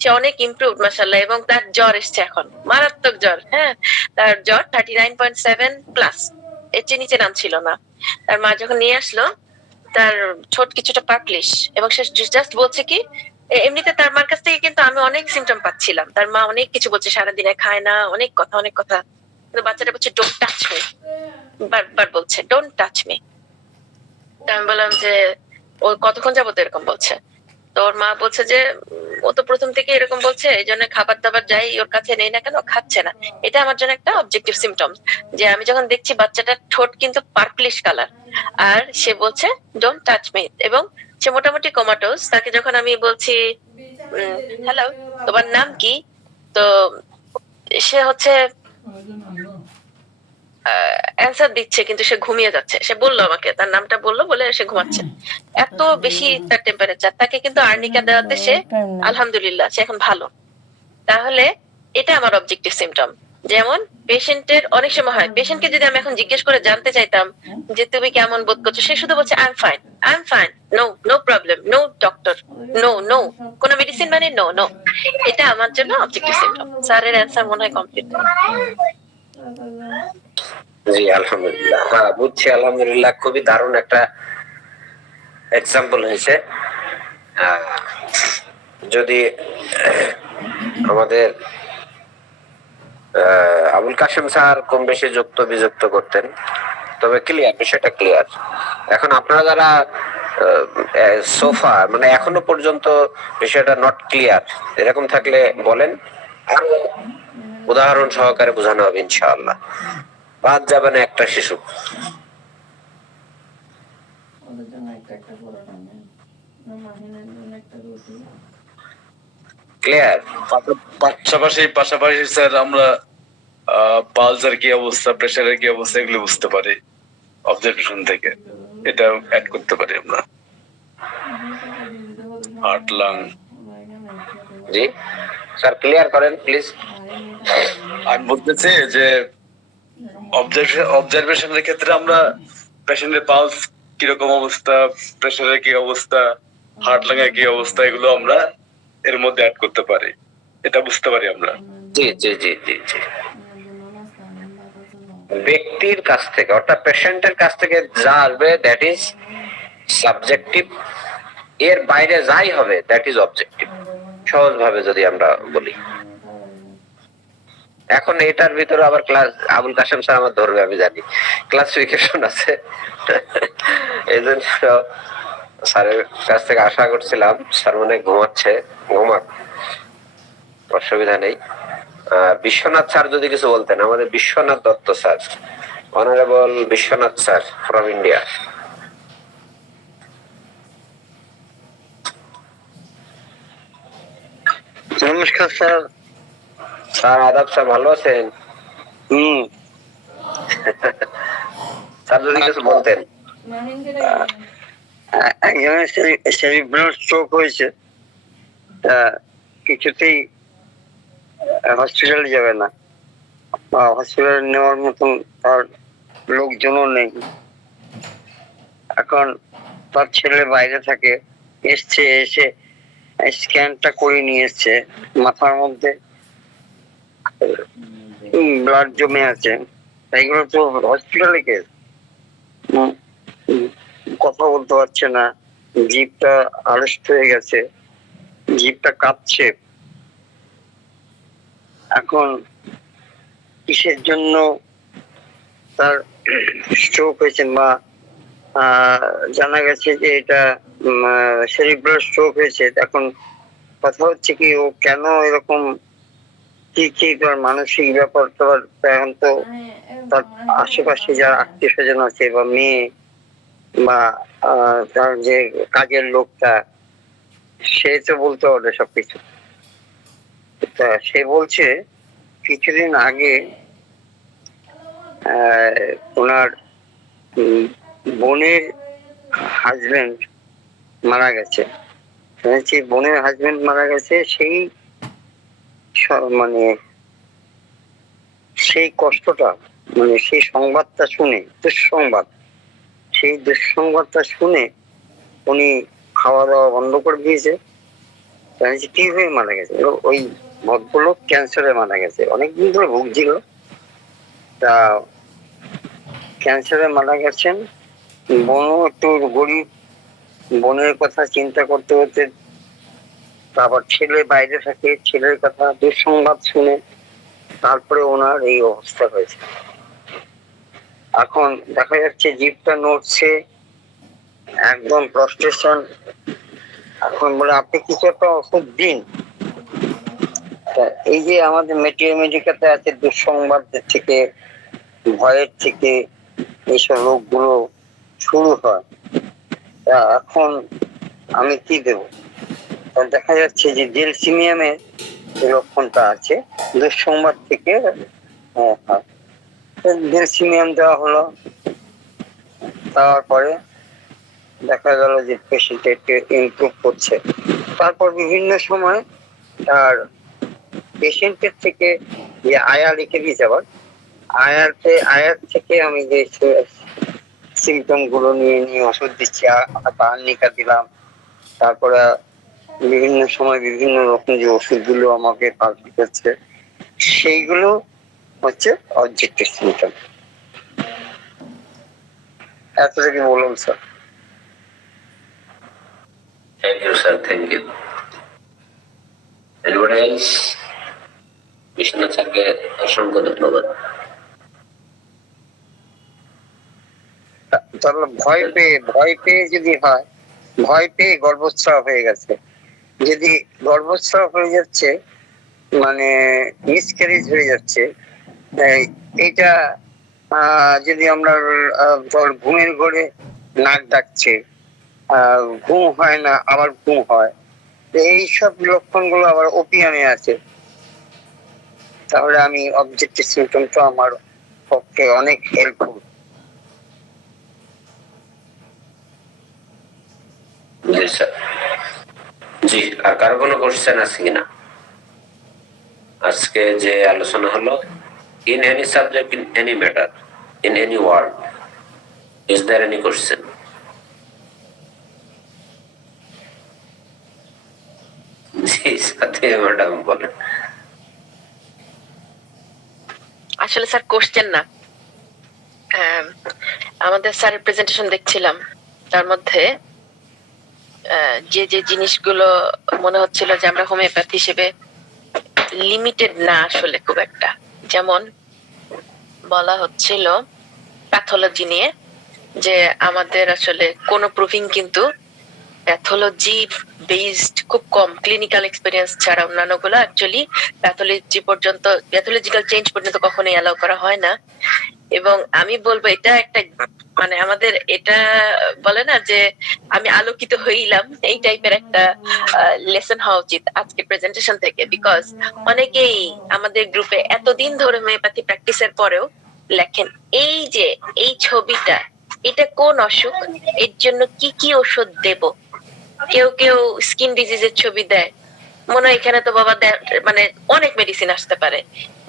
সে অনেক ইমপ্রুভড মাশাআল্লাহ, এবং তার জ্বর এসছে এখন, মারাত্মক জ্বর। হ্যাঁ, তার জ্বর 39.7 প্লাস, এর চেয়ে নিচে নামছিল না। তার মা যখন নিয়ে আসলো, তার ছোট কিছুটা পার্পলিশ, এবং সে জাস্ট বলছে কি, এমনিতে তার মার কাছ থেকে কিন্তু আমি অনেক সিমটম পাচ্ছিলাম। তার মা অনেক কিছু বলছে, সারাদিনে খায় না, অনেক কথা, কিন্তু বাচ্চাটা বলছে ডোন্ট টাচ মি, বারবার বলছে ডোন্ট টাচ মি। আমি বললাম যে ও কতক্ষণ যাবত এরকম বলছে? তো ওর মা বলছে যে ও তো প্রথম থেকে এরকম বলছে, এই জন্য খাবার দাবার যাই ওর কাছে নেই না কেন, খাচ্ছে না। এটা আমার জন্য একটা অবজেক্টিভ সিমটম, যে আমি যখন দেখছি বাচ্চাটার ঠোঁট কিন্তু পার্পলিশ কালার, আর সে বলছে ডোন্ট টাচ মি, এবং সে মোটামুটি কোমাটোস। তাকে যখন আমি বলছি হ্যালো তোমার নাম কি, তো সে হচ্ছে অ্যান্সার দিচ্ছে, কিন্তু সে ঘুমিয়ে যাচ্ছে। সে বললো আমাকে, তার নামটা বললো, বলে সে ঘুমাচ্ছে। এত বেশি তার টেম্পারেচার, তাকে কিন্তু আর্নিকা দেওয়াতে সে আলহামদুলিল্লাহ সে এখন ভালো। তাহলে এটা আমার অবজেক্টিভ সিমটম। যেমন পেশেন্টের অনেক সময় হয়, পেশেন্টকে যদি আমি এখন জিজ্ঞেস করে জানতে চাইতাম যে তুমি কেমন বোধ করছো, সে শুধু বলছে I am fine, no problem, no doctor, no কোনো মেডিসিন, মানে নো। এটা আমার জন্য অবজেক্টিভ সিমটম। স্যারের অ্যান্সার মনে হয় কমপ্লিট। জি আলহামদুলিল্লাহ, হ্যাঁ বুঝছি আলহামদুলিল্লাহ, খুবই দারুণ একটা এক্সাম্পল হয়েছে। যদি আমাদের আবুল কাশেম স্যার কম বেশি যুক্ত বিযুক্ত করতেন, তবে ক্লিয়ার, বিষয়টা ক্লিয়ার। এখন আপনারা যারা সোফা মানে এখনো পর্যন্ত বিষয়টা নট ক্লিয়ার, এরকম থাকলে বলেন, আর উদাহরণ সহকারে বোঝানো হবে ইনশাআল্লাহ। বাদ যাবে না একটা শিশু। ক্লিয়ার? পাশাপাশি স্যার আমরা পালসের কি অবস্থা, প্রেসারের কি অবস্থা এগুলো বুঝতে পারি অবজারভেশন থেকে, এটা অ্যাড করতে পারি আমরা। Heart, lung. জি স্যার ক্লিয়ার করেন প্লিজ। আমি বলতেছি যে অবজারভেশনের ক্ষেত্রে আমরা পেশেন্টের পালস কিরকম অবস্থা, প্রেসারের কি অবস্থা, হার্ট লাং এর কি অবস্থা, এগুলো আমরা এর মধ্যে অ্যাড করতে পারি, এটা বুঝতে পারি আমরা। জি জি জি জি জি। ব্যক্তির কাছ থেকে অর্থাৎ পেশেন্টের কাছ থেকে যা আসবে দ্যাট ইজ সাবজেক্টিভ, এর বাইরে যাই হবে দ্যাট ইজ অবজেক্টিভ, সহজ ভাবে যদি আমরা বলি। এখন এটার ভিতরে আবার ক্লাস আবুল কাশেম স্যার আমার ধরবে আমি জানি, ক্লাসিফিকেশন আছে। এই জন্য স্যারের কাছ থেকে আশা করছিলাম, স্যার মনে ঘুমাচ্ছে, ঘুমাক, অসুবিধা নেই। বিশ্বনাথ স্যার যদি কিছু বলতেন, আমাদের Biswanath Dutta sir, honourable Biswanath sir from India. নমস্কার স্যার। স্যার আদাব, স্যার ভালো আছেন? স্যার যদি কিছু বলতেন। একজনের সেরিব্রাল স্ট্রোক হয়েছে, তা কিছুতেই হসপিটালে যাবে না, হসপিটালে নেওয়ার মতন তার লোকজনও নেই। এখন তার ছেলে বাইরে থাকে, এসছে, এসে স্ক্যানটা করে নিয়ে এসছে, মাথার মধ্যে ব্লাড জমে আছে। এইগুলো তো হসপিটালে কেস, কথা বলতে পারছে না, জিভটা আড়ষ্ট হয়ে গেছে, জিভটা কাঁপছে। এখন কিসের জন্য তার স্ট্রোক হয়েছে বা জানা গেছে যে এটা সেরিব্রাল স্ট্রোক হয়েছে। এখন কথা হচ্ছে কি, ও কেন এরকম, কি কি তার মানসিক ব্যাপার, এখন তো তার আশেপাশে যারা আত্মীয় স্বজন আছে বা মেয়ে বা তার যে কাজের লোকটা, সে তো বলতে পারবে সবকিছু। তা সে বলছে কিছুদিন আগে ওনার বোনের হাজবেন্ড মারা গেছে। শুনেছি বোনের হাজবেন্ড মারা গেছে, সেই মানে সেই কষ্টটা, মানে সেই সংবাদটা শুনে, দুঃসংবাদ, সেই দুঃসংবাদটা শুনে উনি খাওয়া দাওয়া বন্ধ করে দিয়েছে। কি হয়ে মারা গেছে? ওই ভদ্রলোক ক্যান্সারে মারা গেছে, অনেকদিন ধরে ভুগছিল, তা ক্যান্সারে মারা গেছেন। বোনও একটু গরিব, বোনের কথা চিন্তা করতে করতে, তারপর ছেলে বাইরে থাকে, ছেলের কথা দুঃসংবাদ শুনে তারপরে ওনার এই অবস্থা হয়েছে। এখন দেখা যাচ্ছে জিভটা নড়ছে, একদম প্রস্টেশন। এখন বলে আপনি কিছু একটা ওষুধ দিন। এই যে আমাদের মেডিকেতে আছে, দুঃসংবাদ থেকে, ভয়ের থেকে এইসব রোগগুলো শুরু হয়। এখন আমি কি দেব? দেখা যাচ্ছে যে জেলসিমিয়ামের লক্ষণটা আছে, দুঃসংবাদ থেকে জেলসিমিয়াম দেওয়া হলো। তারপরে দেখা গেল যে পেশেন্ট একটু ইমপ্রুভ করছে। তারপর বিভিন্ন সময় তার পেশেন্টের থেকে যে আয়া লিখে দিয়েছে, আবার আয়ার থেকে আমি যে সিমটম গুলো নিয়ে নিয়ে ওষুধ দিচ্ছি, আর্নিকা দিলাম, তারপরে বিভিন্ন সময় বিভিন্ন রকম যে ওষুধগুলো আমাকে পাল্টে করছে, সেইগুলো হচ্ছে অবজেক্টিভ সিম্পটম। এতটা কি বলুন sir? Thank you sir, thank you. Anybody else? Biswanath স্যারকে অসংখ্য ধন্যবাদ। তাহলে ভয় পেয়ে যদি হয়, ভয় পেয়ে গর্ভস্রাব হয়ে গেছে, যদি গর্ভস্রাব হয়ে যাচ্ছে মানে মিসক্যারেজ হয়ে যাচ্ছে, এইটা যদি আমরা ঘুমের ঘরে নাক ডাকছে, ঘুম হয় না আবার ঘুম হয়, এইসব লক্ষণগুলো আবার ওপিয়ামে আছে, তাহলে আমি অবজেক্টিভ সিম্পটমটা আমার পক্ষে অনেক হেল্পফুল। জি স্যার। জি, আর কারো কোনো কোশ্চেন আছে কিনা? আজকে যে আলোচনা হলো, in any subject, in any matter, in any word, is there any question? জি সাথে ম্যাডাম বলেন। আসলে স্যার কোশ্চেন না, আমাদের স্যারের প্রেজেন্টেশন দেখছিলাম, তার মধ্যে যে যে জিনিসগুলো মনে হচ্ছিল যে আমরা হোমিওপ্যাথি হিসেবে লিমিটেড না আসলে খুব একটা, যেমন বলা হচ্ছিল প্যাথোলজি নিয়ে যে আমাদের আসলে কোনো প্রুফিং কিন্তু প্যাথোলজি বেসড খুব কম, ক্লিনিক্যাল এক্সপেরিয়েন্স ছাড়া অন্যান্যগুলো অ্যাকচুয়ালি প্যাথোলজিক্যাল চেঞ্জ পর্যন্ত কখনোই অ্যালাউ করা হয় না। এবং আমি বলবো এটা একটা মানে আমাদের এটা বলে না যে আমি আলোকিত হইলাম, এই টাইপের একটা লেসন হওয়া উচিত আজকে প্রেজেন্টেশন থেকে। বিকজ অনেকেই আমাদের গ্রুপে এতদিন ধরে হোমিওপ্যাথি প্র্যাকটিসের পরেও লেখেন এই যে এই ছবিটা, এটা কোন অসুখ, এর জন্য কি কি ওষুধ দেব। কেউ কেউ স্কিন ডিজিজের ছবি দেয়, মনে হয় এখানে তো বাবা মানে অনেক মেডিসিন আসতে পারে,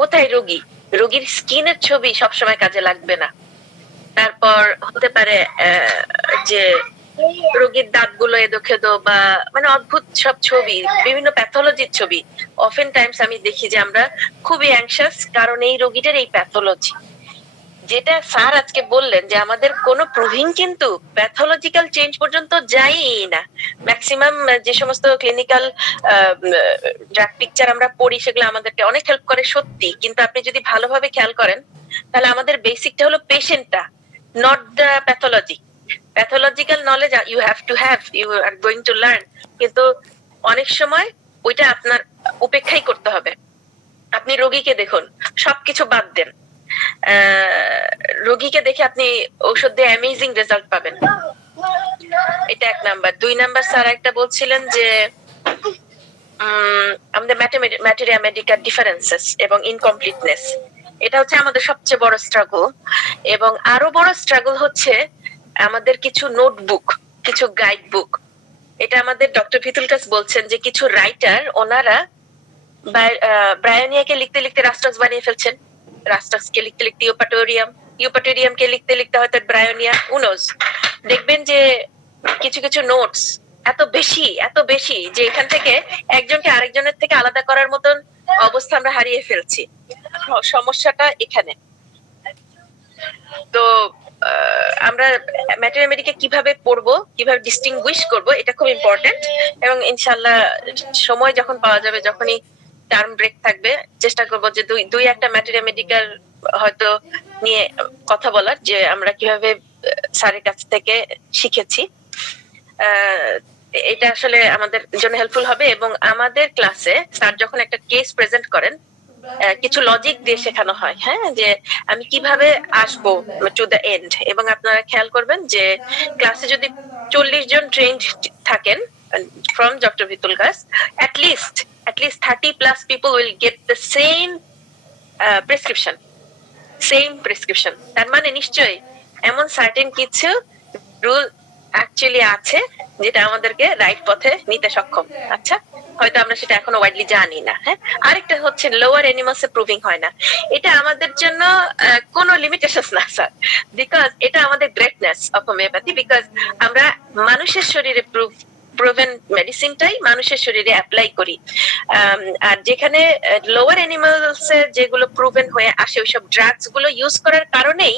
কোথায় রোগী, রোগীর স্কিনের ছবি সবসময় কাজে লাগবে না। তারপর হতে পারে যে রোগীর দাঁতগুলো এদো খেদো বা মানে অদ্ভুত সব ছবি, বিভিন্ন প্যাথোলজির ছবি। অফেন টাইমস আমি দেখি যে আমরা খুবই অ্যাংশাস কারণ এই রোগীটার এই প্যাথোলজি। যেটা স্যার আজকে বললেন যে আমাদের কোনো প্রুভিং কিন্তু প্যাথোলজিক্যাল চেঞ্জ পর্যন্ত যায়ই না। ম্যাক্সিমাম যে সমস্ত ক্লিনিক্যাল ড্রাগ পিকচার আমরা পড়ি সেগুলো আমাদেরকে অনেক হেল্প করে সত্যি, কিন্তু আপনি যদি ভালোভাবে খেয়াল করেন তাহলে আমাদের বেসিকটা হলো পেশেন্টটা, not the pathology. Pathological knowledge you have to have, you are going to learn, কিন্তু অনেক সময় ওইটা আপনার উপেক্ষাই করতে হবে। আপনি রোগীকে দেখুন, সবকিছু বাদ দেন, রোগীকে দেখে আপনি ঔষধ দিয়ে অ্যামেজিং রেজাল্ট পাবেন। এটা এক নাম্বার। দুই নাম্বার স্যার একটা বলছিলেন যে আমাদের ম্যাটেরিয়া মেডিকাল ডিফারেন্সেস এবং ইনকমপ্লিটনেস, এটা হচ্ছে আমাদের সবচেয়ে বড় স্ট্রাগল। এবং আরো বড় স্ট্রাগল হচ্ছে আমাদের কিছু নোটবুক, কিছু গাইড বুক। এটা আমাদের ডক্টর ভিতুলকাস বলছেন যে কিছু রাইটার ওনারা ব্রায়োনিয়াকে লিখতে লিখতে রাস্টাস বানিয়ে ফেলছেন, রাস্টাসকে লিখতে লিখতে ইউপাটোরিয়ামকে লিখতে লিখতে হয়তো ব্রায়োনিয়া, উনোস। দেখবেন যে কিছু কিছু নোটস এত বেশি যে এখান থেকে একজনকে আরেকজনের থেকে আলাদা করার মতন অবস্থা আমরা হারিয়ে ফেলছি। সমস্যাটা এখানে। তো আমরা ম্যাটেরিয়াল মেডিকে কিভাবে পড়বো, কিভাবে ডিস্টিংগুইশ করব, এটা খুব ইম্পর্টেন্ট। এবং ইনশাআল্লাহ সময় যখন পাওয়া যাবে, যখনই টার্ম ব্রেক থাকবে, চেষ্টা করব যে দুই একটা ম্যাটেরিয়াল মেডিকাল হয়তো নিয়ে কথা বলার, যে আমরা কিভাবে স্যারের কাছ থেকে শিখেছি। এটা আসলে আমাদের জন্য হেল্পফুল হবে। এবং আমাদের ক্লাসে স্যার যখন একটা কেস প্রেজেন্ট করেন, কিছু লজিক দিয়ে শেখানো হয়, হ্যাঁ, যে আমি কিভাবে আসবো টু দ্য এন্ড। এবং আপনারা খেয়াল করবেন যে ক্লাসে যদি 40 জন ট্রেন্ড থাকেন from Dr. Vitulkas, at least 30+ people will get the same prescription. তার মানে নিশ্চয়ই এমন সার্টেন কিছু রুল অ্যাকচুয়ালি আছে যেটা আমাদেরকে রাইট পথে নিতে সক্ষম। আচ্ছা, হয়তো আমরা সেটা এখনো ওয়াইডলি জানি না। হ্যাঁ, আরেকটা হচ্ছে লোয়ার অ্যানিমালসে প্রুভিং হয় না। এটা আমাদের জন্য কোনো লিমিটেশন না স্যার, বিকজ এটা আমাদের গ্রেটনেস অফ হোমিওপ্যাথি। বিকজ আমরা মানুষের শরীরে প্রুভ প্রুভেন মেডিসিনটাই মানুষের শরীরে অ্যাপ্লাই করি। আর যেখানে লোয়ার অ্যানিমালস এ যেগুলো প্রুভেন হয়ে আসে ওইসব ড্রাগস গুলো ইউজ করার কারণেই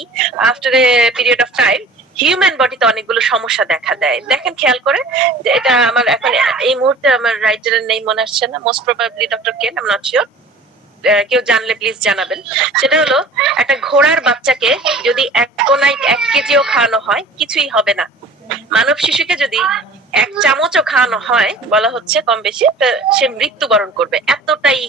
after a period of time human বডিতে অনেকগুলো সমস্যা দেখা দেয়। দেখেন খেয়াল করে, যে এটা আমার এখন এই মুহূর্তে আমার রাইটারের নেই মনে আসছে না, মোস্ট প্রবাবলি ডক্টর কেন, আই এম নট শিওর, কেউ জানলে প্লিজ জানাবেন। সেটা হলো একটা ঘোড়ার বাচ্চাকে যদি 1 কেজিও খাওয়ানো হয় কিছুই হবে না, মানব শিশুকে যদি 1 চামচও খাওয়ানো হয় বলা হচ্ছে কম বেশি সে মৃত্যুবরণ করবে, এতটাই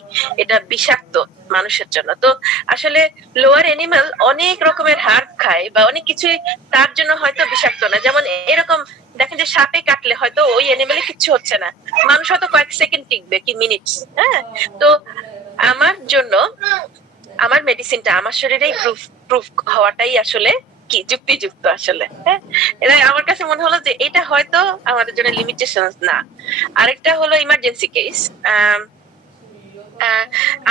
এটা বিষাক্ত মানুষের জন্য। তো আসলে লোয়ার অ্যানিমাল অনেক রকমের হার্ব খায় বা অনেক কিছুই তার জন্য হয়তো বিষাক্ত না, যেমন এরকম দেখেন যে সাপে কাটলে হয়তো ওই অ্যানিমালে কিচ্ছু হচ্ছে না, মানুষ হয়তো কয়েক সেকেন্ড টিকবে কি মিনিটস। হ্যাঁ, তো আমার জন্য আমার মেডিসিনটা আমার শরীরেই প্রুফ হওয়াটাই আসলে কি যুক্তিযুক্ত আসলে। হ্যাঁ, এটা আমার কাছে মনে হলো যে এটা হয়তো আমাদের জন্য লিমিটেশন না। আরেকটা হলো ইমার্জেন্সি কেস।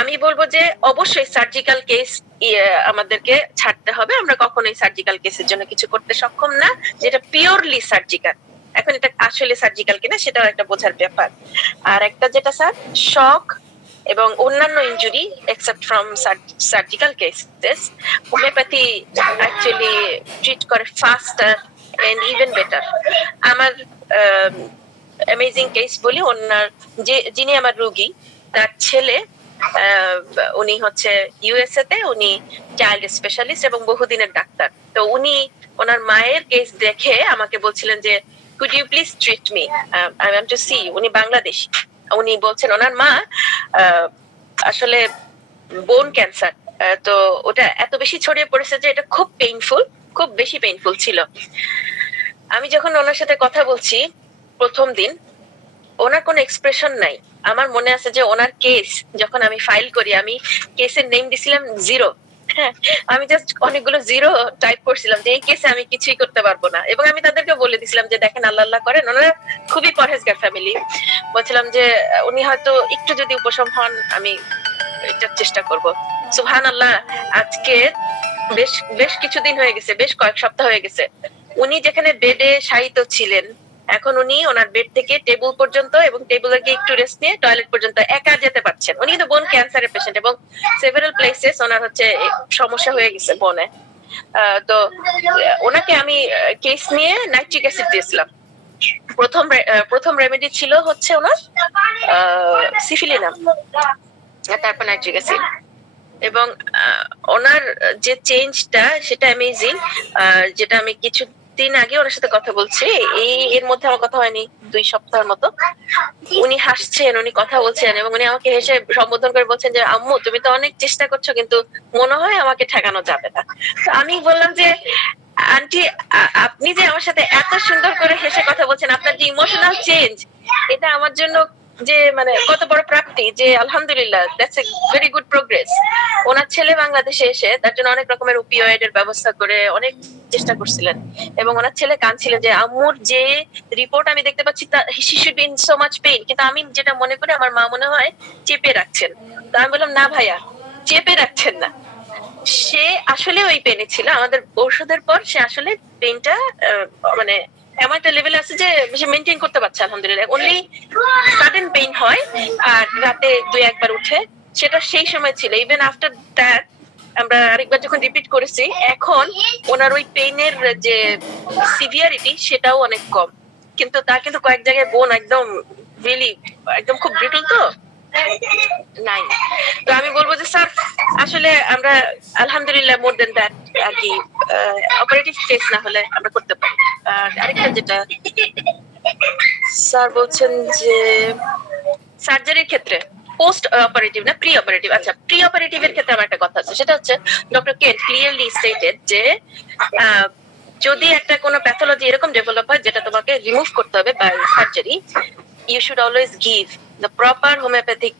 আমি বলবো যে অবশ্যই সার্জিক্যাল কেস আমাদেরকে ছাড়তে হবে, আমরা কখনোই সার্জিক্যাল কেসের জন্য কিছু করতে সক্ষম না যেটা পিওরলি সার্জিক্যাল। এখন এটা আসলে সার্জিক্যাল কিনা সেটাও একটা বোঝার ব্যাপার। আর একটা যেটা স্যার শক এবং অন্যান্য injury except from surgical cases, homeopathy actually treat করে ফাস্টার এন্ড ইভেন বেটার। আমার অ্যামেজিং কেস বলি, ওনার যিনি আমার রোগী তার ছেলে, উনি হচ্ছে ইউএসএ তে, উনি চাইল্ড স্পেশালিস্ট এবং বহুদিনের ডাক্তার। তো উনি ওনার মায়ের কেস দেখে আমাকে বলছিলেন যে could you please treat me, I want to see. উনি বাংলাদেশী, উনি বলছেন ওনার মা আসলে বোন ক্যান্সার, তো ওটা এত বেশি ছড়িয়ে পড়েছে যে এটা খুব পেইনফুল, খুব বেশি পেইনফুল ছিল। আমি যখন ওনার সাথে কথা বলছি প্রথম দিন, ওনার কোনো এক্সপ্রেশন নাই। আমার মনে আছে যে ওনার কেস যখন আমি ফাইল করি, আমি কেসের নেম দিছিলাম 0। হ্যাঁ, আমি জাস্ট অনেকগুলো 0 টাইপ করছিলাম যে এই কেসে আমি কিছুই করতে পারবো না, এবং আমি তাদেরকে বলে দিছিলাম যে দেখেন আল্লাহ আল্লাহ করেন, ওনারা খুবই পরহেজগার ফ্যামিলি। বলছিলাম যে উনি হয়তো একটু যদি উপশম হন আমি এটার চেষ্টা করব। সুবহানাল্লাহ, আজকে বেশ বেশ কিছুদিন হয়ে গেছে, বেশ কয়েক সপ্তাহ হয়ে গেছে উনি যেখানে বেডে শায়িত ছিলেন, এখন উনি ওনার বেড থেকে টেবিল পর্যন্ত এবং টেবিলের গিয়ে একটু রেস্ট নিয়ে টয়লেট পর্যন্ত একা যেতে পারছেন। উনি কিন্তু বোন ক্যান্সারের পেশেন্ট এবং সেভারাল প্লেসেস ওনার হচ্ছে সমস্যা হয়ে গেছে বোনে। তো ওনাকে আমি কেস নিয়ে নাইট্রিক অ্যাসিড দিয়েছিলাম। প্রথম রেমেডি ছিল হচ্ছে ওনার সিফিলিনাম, তারপর নাইট্রিক অ্যাসিড। এবং ওনার যে চেঞ্জটা সেটা অ্যামেজিং। যেটা আমি কিছুদিন আগে ওনার সাথে কথা বলছি, এর মধ্যে আমার কথা হয়নি 2 সপ্তাহের মতো। উনি হাসছেন, উনি কথা বলছেন এবং উনি আমাকে হেসে সম্বোধন করে বলছেন যে আম্মু তুমি তো অনেক চেষ্টা করছো কিন্তু মনে হয় আমাকে ঠেকানো যাবে না। তো আমি বললাম যে আন্টি আপনি যে আমার সাথে এত সুন্দর করে হেসে কথা বলছেন, আপনার যে ইমোশনাল চেঞ্জ, এটা আমার জন্য যে মানে কত বড় প্রাপ্তি, যে আলহামদুলিল্লাহ that's a very good progress. ওনার ছেলে বাংলাদেশে এসে তার জন্য অনেক রকমের ওপিওয়েডের ব্যবস্থা করে অনেক চেষ্টা করছিলেন, এবং ওনার ছেলে কাঁদছিলেন যে আম্মুর যে রিপোর্ট আমি দেখতে পাচ্ছি she should be in so much pain, কিন্তু আমি যেটা মনে করি আমার মা মনে হয় চেপে রাখছেন। তো আমি বললাম না ভাইয়া, চেপে রাখছেন না, সে আসলে ওই পেনে ছিল। আমাদের ঔষধের পর সে আসলে পেনটা মানে এমন একটা লেভেলে আছে যে সে মেনটেন করতে পারছে আলহামদুলিল্লাহ। অনলি সাডেন পেইন হয় আর রাতে 2-1 বার উঠে, সেটা সেই সময় ছিল। ইভেন আফটার দ্যাট আমরা আরেকবার যখন রিপিট করেছি, এখন ওনার ওই পেইনের যে সিভিয়ারিটি সেটাও অনেক কম, কিন্তু তার কিন্তু কয়েক জায়গায় বোন একদম রিয়েলি একদম খুব ব্রিটল তো নাই। তো আমি বলবো যে স্যার আসলে আমরা আলহামদুলিল্লাহ মোর দেন দ্যাট আর কি অপারেটিভ কেস না হলে আমরা করতে পারি। আর আরেকটা যেটা স্যার বলছেন যে সার্জারির ক্ষেত্রে পোস্ট অপারেটিভ না প্রি অপারেটিভ, আচ্ছা প্রি অপারেটিভ এর ক্ষেত্রে আমার একটা কথা আছে, সেটা হচ্ছে ডক্টর কেন্ট ক্লিয়ারলি স্টেটেড যে যদি একটা কোনো প্যাথোলজি এরকম ডেভেলপ হয় যেটা তোমাকে রিমুভ করতে হবে by surgery, you should always give the proper homeopathic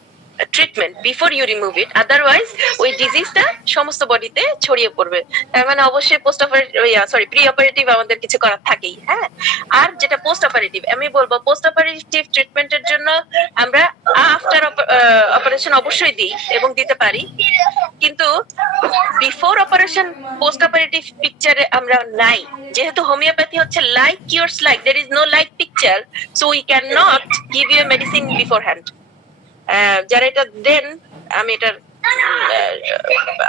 treatment before you remove it, otherwise ওই ডিজিজটা সমস্ত বডিতে ছড়িয়ে পড়বে। তার মানে অবশ্যই পোস্ট অপারেটিভ প্রি অপারেটিভ আমাদের কিছু করার থাকেই। হ্যাঁ, আর যেটা পোস্ট অপারেটিভ, আমি বলবো পোস্ট অপারেটিভ ট্রিটমেন্টের জন্য আমরা আফটার অপারেশন অবশ্যই দিই এবং দিতে পারি, কিন্তু বিফোর অপারেশন পোস্ট অপারেটিভ পিকচারে আমরা নাই, যেহেতু হোমিওপ্যাথি হচ্ছে like cures like, there is no like picture, so we can not give you a medicine beforehand. যারা এটা দেন, আমি এটার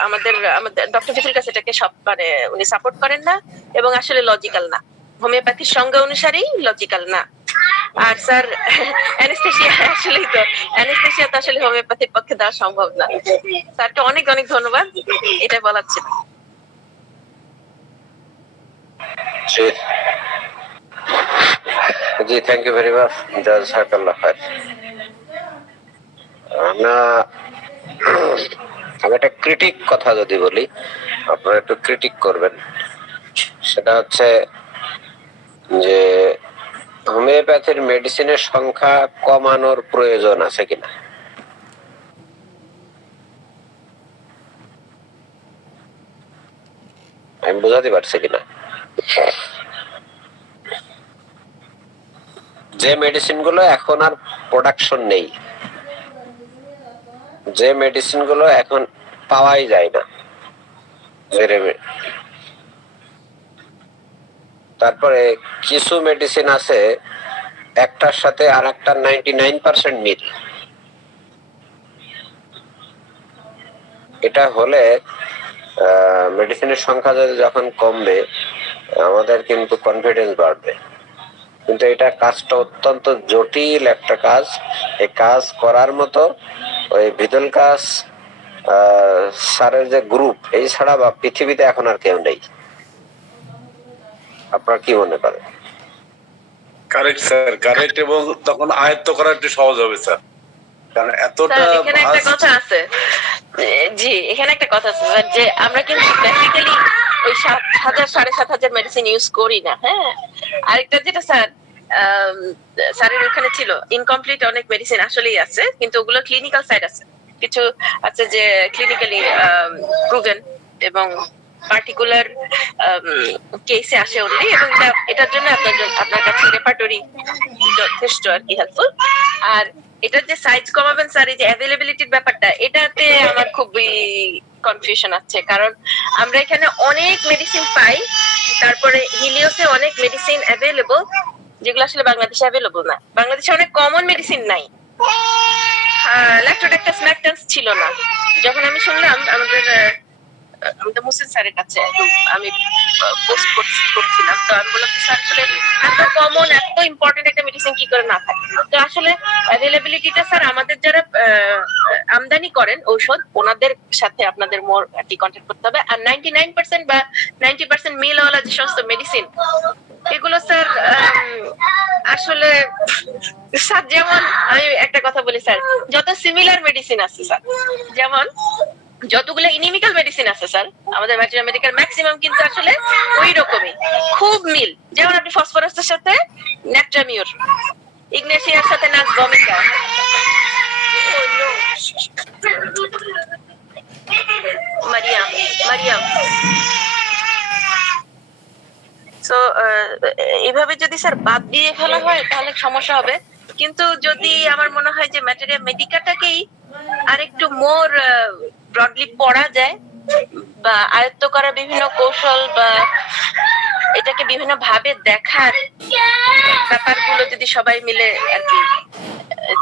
আমাদের আমাদের ডক্টর জিফির কাছে এটাকে সব মানে উনি সাপোর্ট করেন না এবং আসলে লজিক্যাল না, হোমিওপ্যাথির সংজ্ঞা অনুসারেই লজিক্যাল না। আর স্যার অ্যানেস্থেসিয়া, আসলেই তো অ্যানেস্থেসিয়া তো আসলে হোমিওপ্যাথির পক্ষে দেওয়া সম্ভব না। স্যারকে অনেক অনেক ধন্যবাদ, এটা বলার ছিল। জি থ্যাংক ইউ ভেরি মাচ, জাযাকাল্লাহ খায়ের। আমি একটা ক্রিটিক কথা যদি বলি, আপনারা একটু ক্রিটিক করবেন। সেটা হচ্ছে যে হোমিওপ্যাথির মেডিসিনের সংখ্যা কমানোর প্রয়োজন আছে কিনা। আমি বোঝাতে পারছি কিনা? যে মেডিসিন গুলো এখন আর প্রোডাকশন নেই, যে মেডিসিন গুলো এখন পাওয়াই যায় না, তারপরে কিছু মেডিসিন আছে একটার সাথে আর একটা 99% মিল। এটা হলে মেডিসিনের সংখ্যা যখন কমবে আমাদের কিন্তু কনফিডেন্স বাড়বে। কিন্তু এটা কাজটা অত্যন্ত জটিল একটা কাজ। এই কাজ করার মতো ওই ভিদুল কাজ স্যারের যে গ্রুপ, এই ছাড়া বা পৃথিবীতে এখন আর কেউ নেই। আপনারা কি মনে করেন? Correct sir, correct. এবং তখন আয়ত্ত করা একটু সহজ হবে স্যার, কারণ এতটা এখানে একটা কথা আছে, জি এখানে একটা কথা আছে যে আমরা কিন্তু বেসিক্যালি ওই 7,000 7,500 মেডিসিন ইউজ করি না। হ্যাঁ, আরেকটা যেটা স্যার স্যারের ওখানে ছিল, ইনকমপ্লিট অনেক মেডিসিন আসলেই আছে, কিন্তু ওগুলো ক্লিনিক্যাল সাইড আছে, কিছু আছে যে ক্লিনিক্যালি প্রুভেন এবং পার্টিকুলার কেসে আসে অনলি, এবং এটার জন্য আপনার কাছে রেপার্টরি যথেষ্ট আর কি হেল্পফুল। আর এটার যে সাইজ কমাবেন স্যার, এই যে অ্যাভেলেবিলিটির ব্যাপারটা, এটাতে আমার খুবই কনফিউশন আছে, কারণ আমরা এখানে অনেক মেডিসিন পাই, তারপরে হিলিওসে অনেক মেডিসিন অ্যাভেলেবল যেগুলো আসলে বাংলাদেশে অ্যাভেলেবল না। বাংলাদেশে অনেক কমন মেডিসিন নাই, ল্যাক্টোডেক্টাস ম্যাকটেন্স ছিল না। যখন আমি শুনলাম আমাদের মুসিদ স্যারের কাছে আমি পোস্ট করছিলাম, তো আমি বললাম স্যার আসলে এত কমন এত ইম্পর্টেন্ট একটা মেডিসিন কি করে না থাকে। তো আসলে অ্যাভেলেবিলিটিটা স্যার আমাদের যারা আমদানি করেন ঔষধ, ওনাদের সাথে আপনাদের মোর কি কন্ট্যাক্ট করতে হবে। আর 99% বা 90% মিলওয়ালা যে সমস্ত মেডিসিন, এগুলো স্যার আসলে স্যার যেমন আমি একটা কথা বলি স্যার, যত সিমিলার মেডিসিন আছে স্যার, যেমন যতগুলো ইনিমিক্যাল মেডিসিন আছে স্যার আমাদের ভেটেরিনারি মেডিকেল ম্যাক্সিমাম কিন্তু আসলে ওই রকমই খুব মিল। যেমন আপনি ফসফরাসের সাথে ন্যাট্রামিউর, ইগনেশিয়ার সাথে নাস ভমিকা, মারিয়াম মারিয়াম। সো এইভাবে যদি স্যার বাদ দিয়ে ফেলা হয় তাহলে সমস্যা হবে। কিন্তু যদি আমার মনে হয় যে ম্যাটেরিয়া মেডিকাটাকেই আরেকটু মোর ব্রডলি পড়া যায় বা আয়ত্ত করা বিভিন্ন কৌশল বা এটাকে বিভিন্ন ভাবে দেখার ব্যাপারগুলো যদি সবাই মিলে আর কি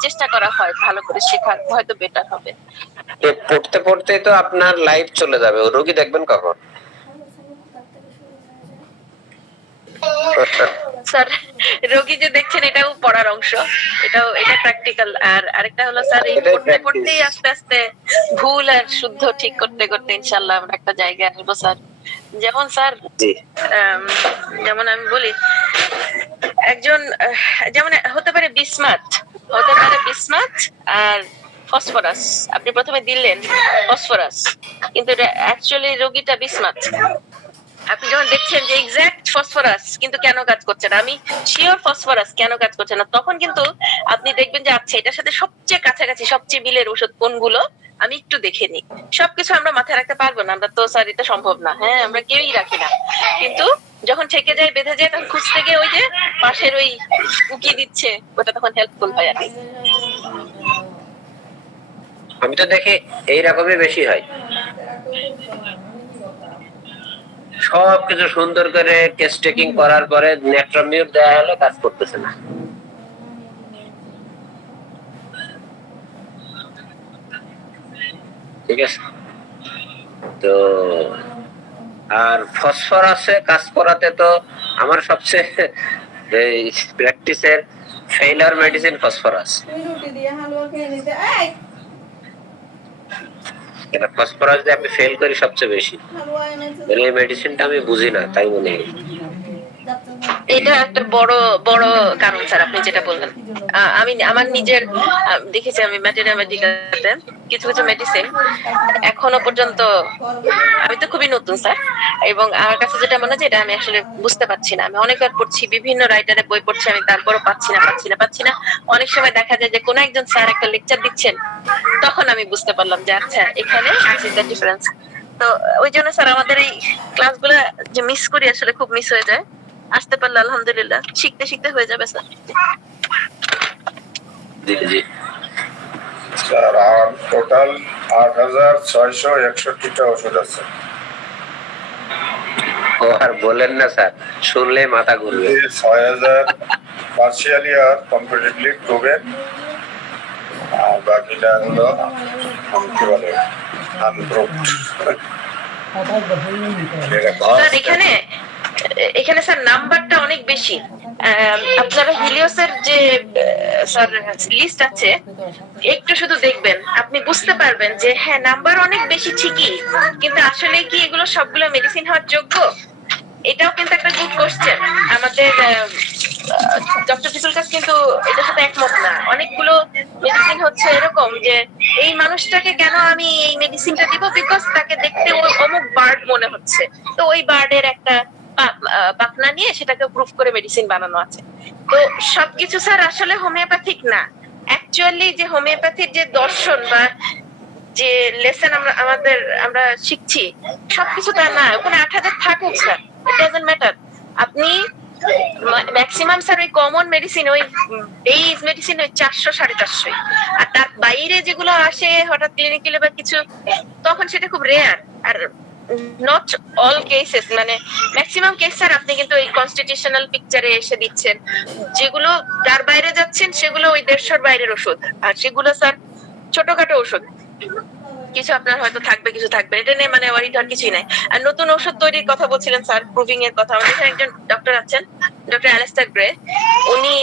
চেষ্টা করা হয় ভালো করে শেখার, হয়তো বেটার হবে। পড়তে পড়তে তো আপনার লাইফ চলে যাবে, রোগী দেখবেন কখন? স্যার রোগী যে দেখছেন এটাও পড়ার অংশ, এটা প্র্যাকটিক্যাল। আর আরেকটা হলো স্যার এই পড়তে পড়তেই আস্তে আস্তে ভুল আর শুদ্ধ ঠিক করতে করতে ইনশাআল্লাহ আমরা একটা জায়গায় আসবো স্যার। যেমন স্যার যেমন আমি বলি, একজন যেমন হতে পারে বিসমাথ, হতে পারে বিসমাথ আর ফসফরাস, আপনি প্রথমে দিলেন ফসফরাস কিন্তু অ্যাকচুয়ালি রোগীটা বিসমাথ। আপনি যখন দেখছেন যে এক্সাক্ট ফসফরাস কিন্তু কেন কাজ করছে না, আমি শিওর ফসফরাস কেন কাজ করছে না, তখন কিন্তু আপনি দেখবেন যে আচ্ছা এটার সাথে সবচেয়ে কাছাকাছি সবচেয়ে মিলের ওষুধ কোনগুলো আমি একটু দেখে নিই। সবকিছু আমরা মাথায় রাখতে পারবো না, আমরা তো স্যার এটা সম্ভব না, হ্যাঁ আমরা কেউই রাখি না। কিন্তু যখন থেকে যায় বেঁধে যায় তখন খুঁজতে গিয়ে ওই যে পাশের ওই উকি দিচ্ছে ওটা তখন হেল্পফুল হয় আর কি। আমি তো দেখি এইরকমই বেশি হয়। সবকিছু সুন্দর করে কেস টেকিং করার পরে নেট্রামিউট দেওয়া হলো, কাজ করতেছে না। ঠিক আছে, তো আর ফসফরাসে কাজ করাতে তো আমার সবচেয়ে এই প্র্যাকটিসের ফেইলার মেডিসিন ফসফরাস। এটা ফসফরাস দিয়ে আমি ফেল করি সবচেয়ে বেশি, এই মেডিসিনটা আমি বুঝি না, তাই মনে হয়। এটা একটা বড় বড় কারণ স্যার, আপনি যেটা বললেন। আমি আমার নিজের দেখেছি, আমি ম্যাটেরিয়াল মেডিকেলে কিছু কিছু মেডিসিন এখনো পর্যন্ত, আমি তো খুবই নতুন স্যার, এবং আমার কাছে যেটা মনে হচ্ছে এটা আমি আসলে বুঝতে পারছি না। আমি অনেকবার পড়ছি, বিভিন্ন রাইটারের বই পড়ছি, আমি তারপরও পাচ্ছি না। অনেক সময় দেখা যায় যে কোনো একজন স্যার একটা লেকচার দিচ্ছেন, তখন আমি বুঝতে পারলাম যে আচ্ছা এখানে ডিফারেন্স। তো ওই জন্য স্যার আমাদের এই ক্লাসগুলো যে মিস করি, আসলে খুব মিস হয়ে যায়। আসতে পারলে আলহামদুলিল্লাহ, শিখতে শিখতে হয়ে যাবে স্যার। জি স্যার, আর টোটাল 8,661টা ওষুধ আছে। ও আর বলেন না স্যার, শুনলে মাথা ঘুরবে। 6,000 পার্সিয়ালি আর কমপ্লিটলি প্রুভেন, আর বাকিটা হলো কি বলে আনপ্রুভড। স্যার এখানে স্যার নাম্বারটা অনেক বেশি। আপনারা হিলিওসের যে স্যার লিস্ট আছে, একটু শুধু দেখবেন, আপনি বুঝতে পারবেন যে হ্যাঁ নাম্বার অনেক বেশি ঠিকই, কিন্তু আসলে কি এগুলো সবগুলো মেডিসিন হওয়ার যোগ্য? এটাও কিন্তু একটা গুড কোশ্চেন। আমাদের ডক্টর ফিসুল কাজ কিন্তু এটার সাথে একমত না। অনেকগুলো মেডিসিন হচ্ছে এরকম যে এই মানুষটাকে কেন আমি এই মেডিসিনটা দিব, বিকজ তাকে দেখতে ওই অমুক বার্ড মনে হচ্ছে, তো ওই বার্ডের একটা পাখনা নিয়ে সেটাকে প্রুফ করে মেডিসিন বানানো আছে। তো সবকিছু স্যার আসলে হোমিওপ্যাথিক না। অ্যাকচুয়ালি যে হোমিওপ্যাথির যে দর্শন বা যে লেসন আমরা শিখছি, সবকিছু তা না। ওখানে 8,000 থাকুক স্যার, ইট ডাজন্ট ম্যাটার। আপনি ম্যাক্সিমাম স্যার ওই কমন মেডিসিন, ওই বেস মেডিসিন ওই 400-450, আর তার বাইরে যেগুলো আসে হঠাৎ ক্লিনিক্যালি বা কিছু, তখন সেটা খুব rare. Are not all cases, মানে ম্যাক্সিমাম কেস স্যার আপনি কিন্তু এই কনস্টিটিউশনাল পিকচারে এসে দিচ্ছেন। যেগুলো তার বাইরে যাচ্ছেন সেগুলো ওই 150-র বাইরের ওষুধ, আর সেগুলো স্যার ছোটখাটো ওষুধ, কিছু আপনার হয়তো থাকবে, কিছু থাকবে, এটা নিয়ে মানে ওয়ারিড হওয়ার কিছুই নাই। আর নতুন ওষুধ তৈরির কথা বলছিলেন স্যার, প্রুভিং এর কথা। আমাদের এখানে একজন ডক্টর আছেন, ডক্টর অ্যালেস্টার গ্রে। উনি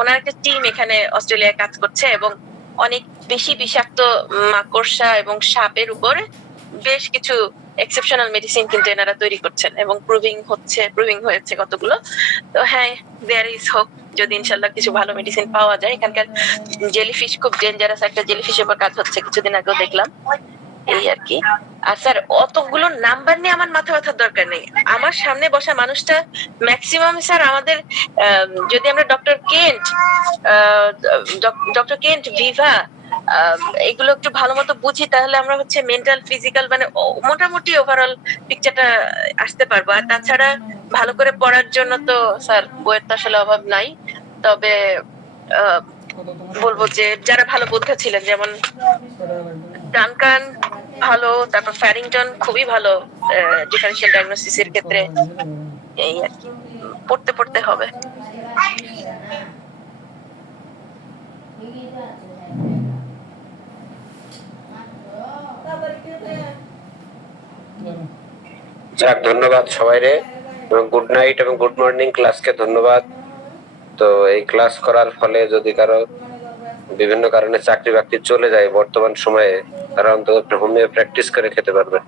ওনার একটা টিম এখানে অস্ট্রেলিয়ায় কাজ করছে, এবং অনেক বেশি বিষাক্ত মাকড়সা এবং সাপের উপরে বেশ কিছু এক্সেপশনাল মেডিসিন কিন্তু এনারা তৈরি করছেন, এবং প্রুভিং হয়েছে কতগুলো। তো হ্যাঁ, দেয়ার ইজ হোপ, যদি ইনশাল্লাহ কিছু ভালো মেডিসিন পাওয়া যায়। এখানকার জেলিফিশ খুব ডেঞ্জারাস একটা জেলিফিশের উপর কাজ হচ্ছে, কিছুদিন আগেও দেখলাম, এই আর কি। আর স্যার অতগুলো নাম্বার নিয়ে আমার মাথা ব্যথার দরকার নেই। আমার সামনে বসা মানুষটা ম্যাক্সিমাম স্যার আমাদের, যদি আমরা ডক্টর কেন্ট ভিভা এগুলো একটু ভালো মতো বুঝি, তাহলে আমরা হচ্ছে মেন্টাল ফিজিক্যাল মানে মোটামুটি ওভারঅল পিকচারটা আসতে পারবো। আর তাছাড়া ভালো করে পড়ার জন্য তো স্যার বইয়ের তো আসলে অভাব নাই। তবে বলবো যে যারা ভালো বোদ্ধা ছিলেন, যেমন ডানকান ভালো, তারপর ফ্যারিংটন খুবই ভালো ডিফারেন্সিয়াল ডায়াগনোসিসের ক্ষেত্রে, এই আর কি, পড়তে হবে। যাক, ধন্যবাদ সবাই রে, এবং গুড নাইট এবং গুড মর্নিং ক্লাসকে ধন্যবাদ। তো এই ক্লাস করার ফলে যদি কারো বিভিন্ন কারণে চাকরি বাকরি চলে যায় বর্তমান সময়ে, তারা অন্তত একটা হোমিও প্র্যাকটিস করে খেতে পারবে।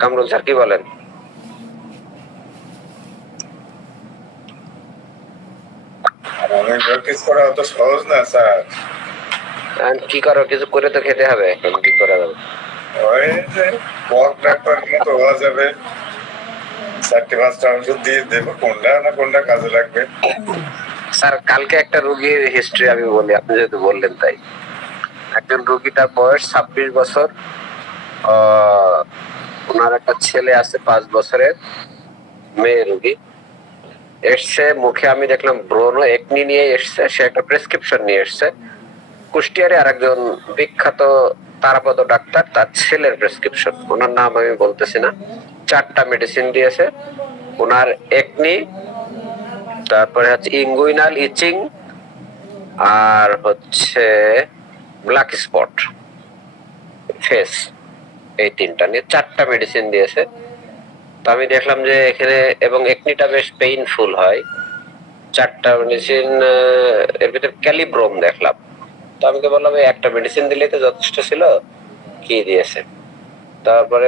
কামরুল স্যার কি বলেন? হোমিও প্র্যাকটিস করা অত সহজ না স্যার। কি করো, কিছু করে তো খেতে হবে, এখন কি করা যাবে? ওই যে পক ডাক্তার মতো হওয়া যাবে, 4-5টা ওষুধ দিয়ে দেবো, কোনটা না কোনটা কাজে লাগবে। স্যার, কালকে একটা রোগীর হিস্ট্রি আমি বলি, আপনি যেহেতু বললেন তাই। একজন রোগীটার বয়স 26 বছর, ওনার একটা ছেলে আছে 5 বছরের, মেয়ে রোগী। এসছে, মুখে আমি দেখলাম ব্রণ একনি নিয়ে এসছে। সে একটা প্রেসক্রিপশন নিয়ে এসছে। কুষ্টিয়ারে আরেকজন বিখ্যাত তারাপদ ডাক্তার, তার ছেলের প্রেসক্রিপশন, ওনার নাম আমি বলতেছি না। 4টা মেডিসিন দিয়েছে। ওনার একনি, তারপরে হচ্ছে ইঙ্গুইনাল ইচিং, আর হচ্ছে ব্ল্যাক স্পট ফেস, এই 3টা নিয়ে 4টা মেডিসিন দিয়েছে। তো আমি দেখলাম যে এখানে, এবং একনিটা বেশ পেইনফুল হয়। 4টা মেডিসিন, এর ভিতরে ক্যালিব্রোম দেখলাম। তো আমি তো বললাম এই একটা মেডিসিন দিলেই তো যথেষ্ট ছিল, কি দিয়েছে। তারপরে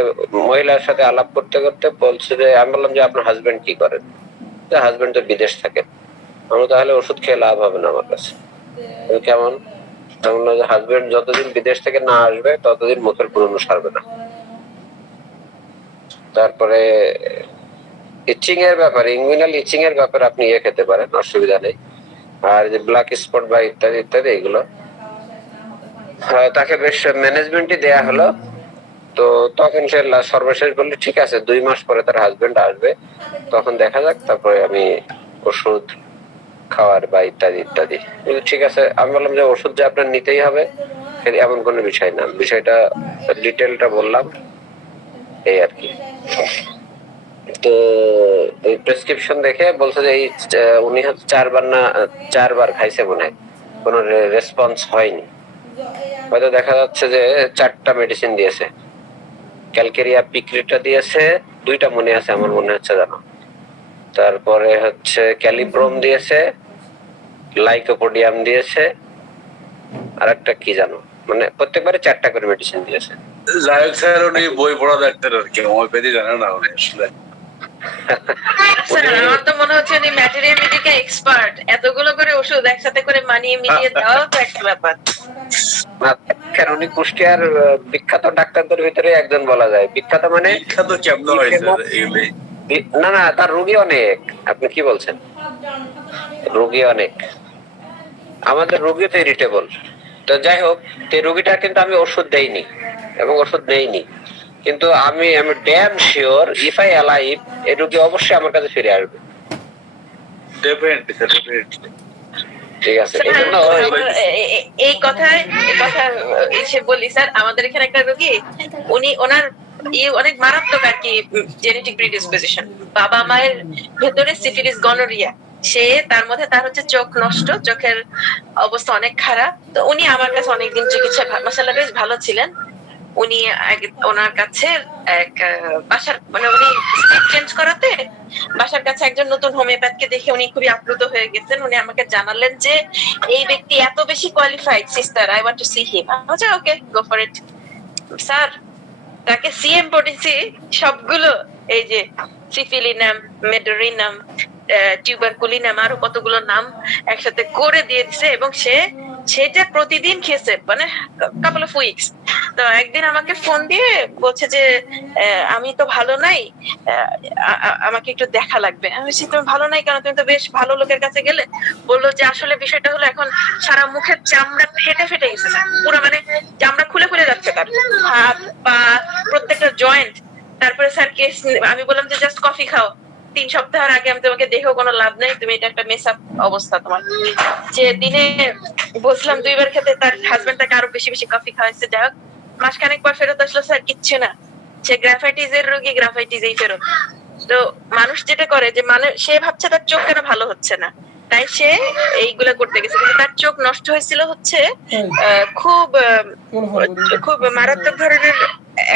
মহিলার সাথে আলাপ করতে করতে বলছে যে, আমি বললাম যে আপনার হাজবেন্ড কি করেন? যে হাজবেন্ড তো বিদেশ থাকে। আমি তাহলে ওষুধ খেয়ে লাভ হবে না আমার কাছে। কেমন? হাজবেন্ড যতদিন বিদেশ থেকে না আসবে ততদিন মুখের পুরনো সারবে না। তারপরে ইচিং এর ব্যাপারে, ইঙ্গুইনাল ইচিং এর ব্যাপারে আপনি খেতে পারেন, অসুবিধা নেই। আর যে ব্ল্যাক স্পট বা ইত্যাদি ইত্যাদি এগুলো তাকে বেশ ম্যানেজমেন্টই দেয়া হলো। তো তখন সে সর্বশেষ বললো ঠিক আছে 2 মাস পরে তার হাজবেন্ড আসবে, তখন দেখা যাক, তারপরে আমি ওষুধ খাওয়ার বা ইত্যাদি ইত্যাদি। ঠিক আছে, আমি বললাম যে ওষুধ যে আপনার নিতেই হবে এমন কোনো বিষয় না, বিষয়টা ডিটেলটা বললাম, এই আর কি। তো এই প্রেসক্রিপশন দেখে বলছে যে এই উনি হচ্ছে 4বার খাইছে মনে হয়, কোনো রেসপন্স হয়নি। হয়তো দেখা যাচ্ছে যে 4টা মেডিসিন দিয়েছে, ক্যালকেরিয়া পিক্রিটা দিয়েছে, 2টা মনে আছে আমার মনে হচ্ছে জানো, তারপরে হচ্ছে ক্যালিব্রোম দিয়েছে, লাইকোপোডিয়াম দিয়েছে, আর একটা কি জানো, মানে প্রত্যেকবারে 4টা করে মেডিসিন দিয়েছে। যাই হোক স্যার, উনি বই পড়া ডাক্তার আর কি, হোমিওপ্যাথি জানে না উনি আসলে। স্যার আমার তো মনে হচ্ছে উনি ম্যাটেরিয়া মেডিকা এক্সপার্ট, এতগুলো করে ওষুধ একসাথে করে মানিয়ে মিলিয়ে দেওয়াও তো একটা ব্যাপার। কারণ উনি কুষ্টিয়ার বিখ্যাত ডাক্তারদের ভিতরে একজন বলা যায়। বিখ্যাত মানে বিখ্যাত কেমন হয় স্যার এগুলি? না না, তার রোগী অনেক। আপনি কি বলছেন? রোগী অনেক, আমাদের রোগী তো ইরিটেবল। তো যাই হোক, এই রোগীটা কিন্তু আমি ওষুধ দেইনি এবং ওষুধ নেইনি, কিন্তু আমি damn sure if I alive এই রোগী অবশ্যই আমার কাছে ফিরে আসবে। Definitely sir, definitely. ঠিক আছে, এই জন্য এই কথা এসে বলি স্যার, আমাদের এখানে একটা রোগী, উনি ওনার অনেক মারাত্মক আর কি জেনেটিক প্রিডিসপোজিশন, বাবা মায়ের ভেতরে সিফিলিস গনোরিয়া, সে তার মধ্যে তার হচ্ছে চোখ নষ্ট, চোখের অবস্থা অনেক খারাপ। তো উনি আমার কাছে অনেকদিন চিকিৎসা মাশাআল্লাহ বেশ ভালো ছিলেন। উনি ওনার কাছে এক বাসার, মানে উনি স্টেট চেঞ্জ করাতে বাসার কাছে একজন নতুন হোমিওপ্যাথকে দেখে উনি খুবই আপ্লুত হয়ে গেছেন। উনি আমাকে জানালেন যে এই ব্যক্তি এত বেশি qualified, sister I want to see him. আচ্ছা ওকে, গো ফর ইট। স্যার তাকে সিএম পড়েছি সবগুলো, এই যে সিফিলিনাম, মেডোরিনাম, টিউবারকুলিনাম, আরো কতগুলো নাম একসাথে করে দিয়ে দিছে, এবং সেটা প্রতিদিন খেয়েছে, মানে কাপল অফ উইকস। তো একদিন আমাকে ফোন দিয়ে বলছে যে আমি তো ভালো নাই, আমাকে একটু দেখা লাগবে। আমি বলছি তুমি ভালো নাই কেন, তুমি তো বেশ ভালো লোকের কাছে গেলে। বললো যে আসলে বিষয়টা হলো এখন সারা মুখের চামড়া ফেটে ফেটে গেছে স্যার, পুরো মানে চামড়া খুলে খুলে যাচ্ছে, তার হাত পা প্রত্যেকটা জয়েন্ট। তারপরে স্যার কেস, আমি বললাম যে জাস্ট কফি খাও, 3 সপ্তাহের আগে আমি তোমাকে দেখেও কোনো লাভ নাই, তুমি এটা একটা মেস আপ অবস্থা তোমার। যে দিনে বসলাম 2বার খেতে, তার হাজবেন্ড তাকে আরো বেশি বেশি কফি খাওয়াইছে। যাই হোক, মাসখানেক পর ফেরত আসলো, স্যার কিচ্ছু না, সে গ্রাফাইটিস এর রোগী, গ্রাফাইটিস এই ফেরত। তো মানুষ যেটা করে যে, মানে সে ভাবছে তার চোখ কেন ভালো হচ্ছে না, তাই সে এইগুলা করতে গেছে, কিন্তু তার চোখ নষ্ট হয়েছিল হচ্ছে খুব মারাত্মক ধরনের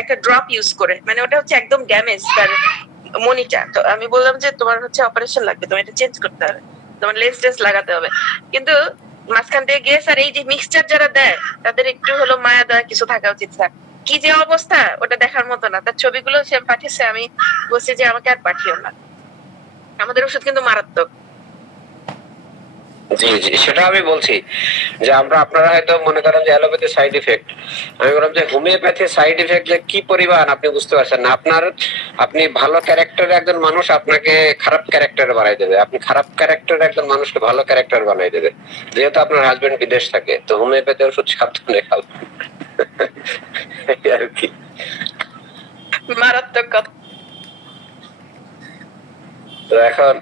একটা ড্রপ ইউজ করে, মানে ওটা হচ্ছে একদম ড্যামেজ তার মনিটা। তো আমি বললাম যে তোমার হচ্ছে অপারেশন লাগবে, তোমার এটা চেঞ্জ করতে হবে, তোমার লেন্স টেন্স লাগাতে হবে। কিন্তু মাঝখান থেকে গিয়ে স্যার এই যে মিক্সচার যারা দেয় তাদের একটু হলো মায়া দয়া কিছু থাকা উচিত স্যার। কি যে অবস্থা ওটা দেখার মতো না। তার ছবিগুলো সে পাঠিয়েছে, আমি বলছি যে আমাকে আর পাঠিও না, আমাদের ওষুধ কিন্তু মারাত্মক। জি জি, সেটা আমি বলছি যে আপনারা হয়তো মনে করেন যে অ্যালোপ্যাথি সাইড ইফেক্ট, আমি বললাম যে হোমিওপ্যাথি সাইড ইফেক্ট যে কি পরিমাণ আপনি বুঝতে পারছেন না। আপনি ভালো ক্যারেক্টারের একজন মানুষ আপনাকে খারাপ ক্যারেক্টারে বানাই দেবে, আপনি খারাপ ক্যারেক্টারের একজন মানুষকে ভালো ক্যারেক্টার বানাই দেবে। যেহেতু আপনার হাজবেন্ড বিদেশ থাকে, তো হোমিওপ্যাথি ওষুধ সাবধানে খাবেন আর কি। মারাত্মক কথা। তো এখন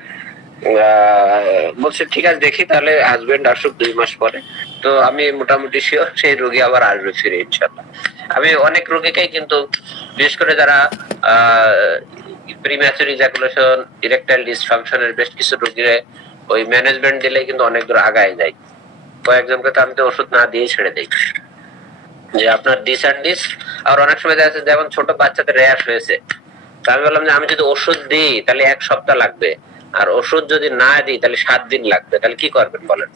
বলছে ঠিক আছে দেখি তাহলে হাজবেন্ড আসুক 2 মাস পরে, তো আমি মোটামুটি শিওর সেই রোগী আবার আসবে ফিরে ইনশাল্লাহ। আমি অনেক রোগীকেই কিন্তু বিশেষ করে যারা প্রিম্যাচুর ইজাকুলেশন, ইরেকটাইল ডিসফাংশনের বেশ কিছু রোগীরে ওই ম্যানেজমেন্ট দিলে কিন্তু অনেক দূর আগায় যায়। কয়েকজনকে তো আমি তো ওষুধ না দিয়ে ছেড়ে দিই, যে আপনার ডিস অ্যান্ড ডিস। আর অনেক সময় দেখা যাচ্ছে যেমন ছোট বাচ্চাদের র্যাশ হয়েছে, তো আমি বললাম যে আমি যদি ওষুধ দিই তাহলে 1 সপ্তাহ লাগবে, আর ওষুধ যদি না দিই তাহলে 7 দিন লাগবে, তাহলে কি করবেন বলেন?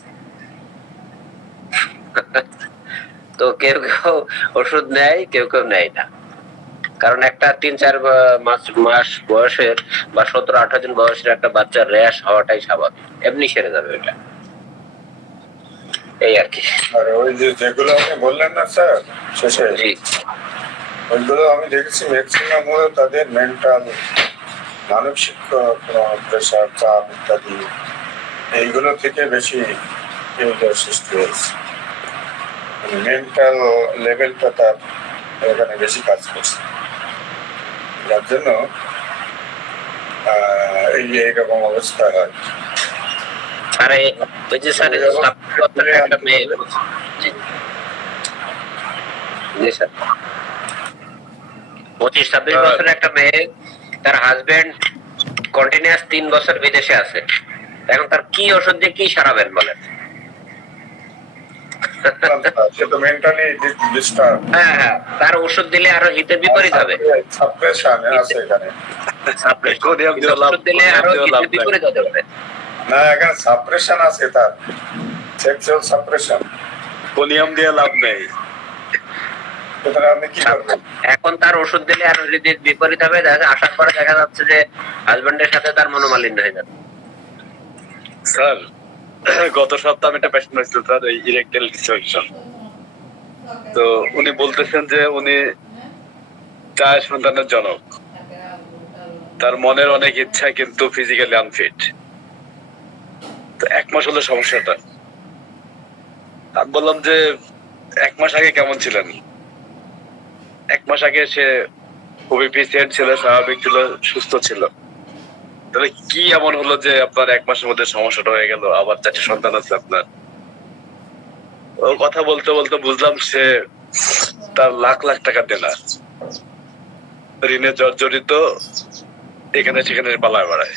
তো কেউ কেউ ওষুধ নেয়, কেউ কেউ নেয় না। কারণ একটা 3-4 মাস বয়সের বা 17-18 দিন বয়সের একটা বাচ্চার র্যাশ হওয়াটাই স্বাভাবিক, এমনি সেরে যাবে এটা, এই আর কি। আর ওই যেগুলো আপনি বললেন না স্যার শেষে, জি ওইগুলো আমি দেখেছি ম্যাক্সিমাম হলো তাদের মেন্টাল, মানসিক প্রেশার, চাপ ইত্যাদি, এইগুলো থেকে বেশি এইটার সৃষ্টি হয়েছে। মেন্টাল লেভেলটা তার এখানে বেশি কাজ করছে, যার জন্য এইরকম অবস্থা হয়। আর ওই যে স্যার একটা মেয়ে, জি স্যার 25-26 বছরের একটা মেয়ে, তার হাজবেন্ড কন্টিনিউয়াস 3 বছর বিদেশে আছে, এখন তার কি ওষুধ দিয়ে কি সারাবেন বলেন? সে তো মেন্টালি ডিস্টার্ব, হ্যাঁ হ্যাঁ, তার ওষুধ দিলে আরো হিতে বিপরীত হবে, সাপ্রেশন আছে এখানে। ওষুধ দিলে আরো হিতে বিপরীত হতে পারে। না, এখানে সাপ্রেশন আছে, তার সেক্সুয়াল সাপ্রেশন, কোনিয়াম দিয়ে লাভ নেই। সুতরাং আপনি কি করবেন? এখন তার ওষুধ দিলে আরো হিতে বিপরীত হবে, আসার পরে দেখা যাচ্ছে যে হাজবেন্ডের সাথে তার মনোমালিন্য হয়ে যাবে। স্যার গত সপ্তাহে আমি একটা পেশেন্ট হয়েছিল স্যার, এই ইরেকটাইল ডিসফাংশন। তো উনি বলতেছেন যে উনি 4 সন্তানের জনক, তার মনের অনেক ইচ্ছা কিন্তু ফিজিক্যালি আনফিট। তো 1 মাস হলো সমস্যাটা। আমি বললাম যে 1 মাস আগে কেমন ছিলেন? 1 মাস আগে সে খুবই পেশেন্ট ছিল, স্বাভাবিক ছিল, সুস্থ ছিল। তাহলে কি এমন হলো যে আপনার 1 মাসের মধ্যে সমস্যাটা হয়ে গেল? আবার 4টে সন্তান আছে আপনার। ও কথা বলতে বলতে বুঝলাম সে তার লাখ লাখ টাকা দেনা, ঋণে জর্জরিত, এখানে সেখানে পালায় বেড়ায়।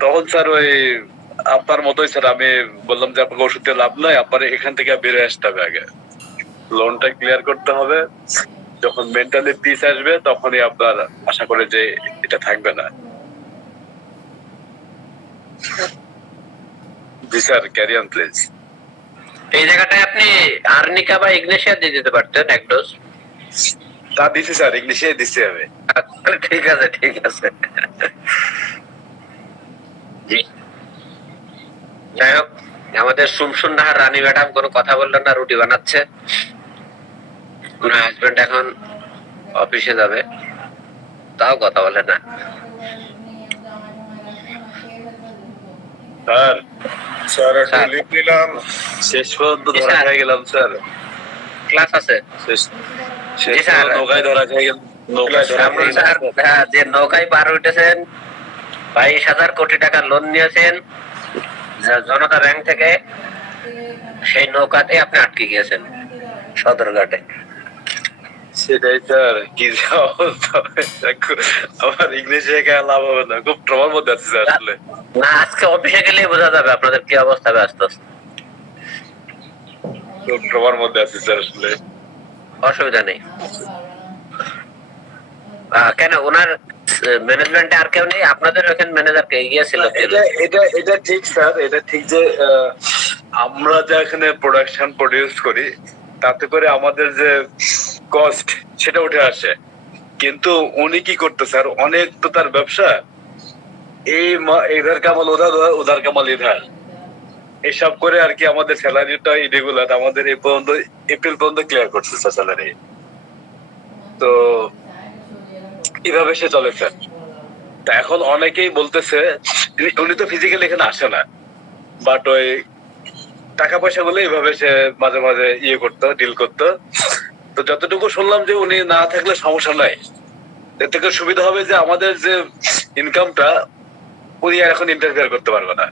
তখন স্যার ওই আপনার মতোই স্যার আমি বললাম যে আপনাকে ওষুধ দিয়ে লাভ নাই, আপনার এখান থেকে বেরিয়ে আসতে হবে, আগে লোনটা ক্লিয়ার করতে হবে। যখন মেন্টালি পিস আসবে তখনই আপনার আশা করে যে এটা থাকবে না। জি স্যার, ক্যারি অন প্লিজ। এই জায়গাটায় আপনি আর্নিকা বা ইগনেশিয়া দিয়ে দিতে পারতেন 1 ডোজ। তা দিছি স্যার, ইংলিশে দিছি আমি। ঠিক আছে ঠিক আছে। জি, যাই হোক, আমাদের সুমসুন নাহার রানী ম্যাডাম কোনো কথা বললেন না, রুটি বানাচ্ছে। ওনার হাজবেন্ড এখন অফিসে যাবে, তাও কথা বলে না। স্যার স্যার একটু লিভ নিলাম, শেষ পর্যন্ত জি, ধরা স্যার। খেয়ে গেলাম স্যার। ক্লাস আছে। শেষ জি, স্যার। নৌকায় ধরা খেয়ে গেলাম, নৌকায় ধরা আমরা খেয়ে স্যার, গেলাম। হ্যাঁ, যে নৌকায় পার হইতেছেন, 22,000 কোটি টাকা লোন নিয়েছেন জনতা ব্যাংক থেকে, সেই নৌকাতে আপনি আটকে গিয়েছেন সদরঘাটে। সেটাই স্যার, কি যে অবস্থা। আমার ইংলিশে শেখা লাভ হবে না, খুব ট্রমার মধ্যে আছি স্যার আসলে। না, আজকে অফিসে গেলেই বোঝা যাবে আপনাদের কি অবস্থা হবে আস্তে আস্তে। খুব ট্রমার মধ্যে আছি স্যার আসলে। অসুবিধা নেই। কেন ওনার ম্যানেজমেন্টে আর কেউ নেই? আপনাদের ওখানে ম্যানেজার কে গিয়েছিল? এটা ঠিক স্যার, এটা ঠিক যে আমরা যে এখানে প্রোডাকশন প্রডিউস করি তাতে করে আমাদের যে কস্ট সেটা উঠে আসে, কিন্তু উনি কি করতে স্যার, অনেক তো তার ব্যবসা, এই ইধার কামাল উধার, উধার কামাল ইধার, এসব করে আর কি আমাদের স্যালারিটা ইরেগুলার, আমাদের এই পর্যন্ত এপ্রিল পর্যন্ত ক্লিয়ার করছে স্যার স্যালারি। তো এভাবে সে চলে স্যার। তা এখন অনেকেই বলতেছে উনি তো ফিজিক্যালি এখানে আসে না, বাট ওই টাকা পয়সা গুলো এইভাবে সে মাঝে মাঝে ইয়ে করতো, ডিল করতো। তো যতটুকু শুনলাম যে উনি না থাকলে সমস্যা নাই, এর থেকে সুবিধা হবে যে আমাদের যে ইনকামটা উনি আর এখন ইন্টারফেয়ার করতে পারবে না।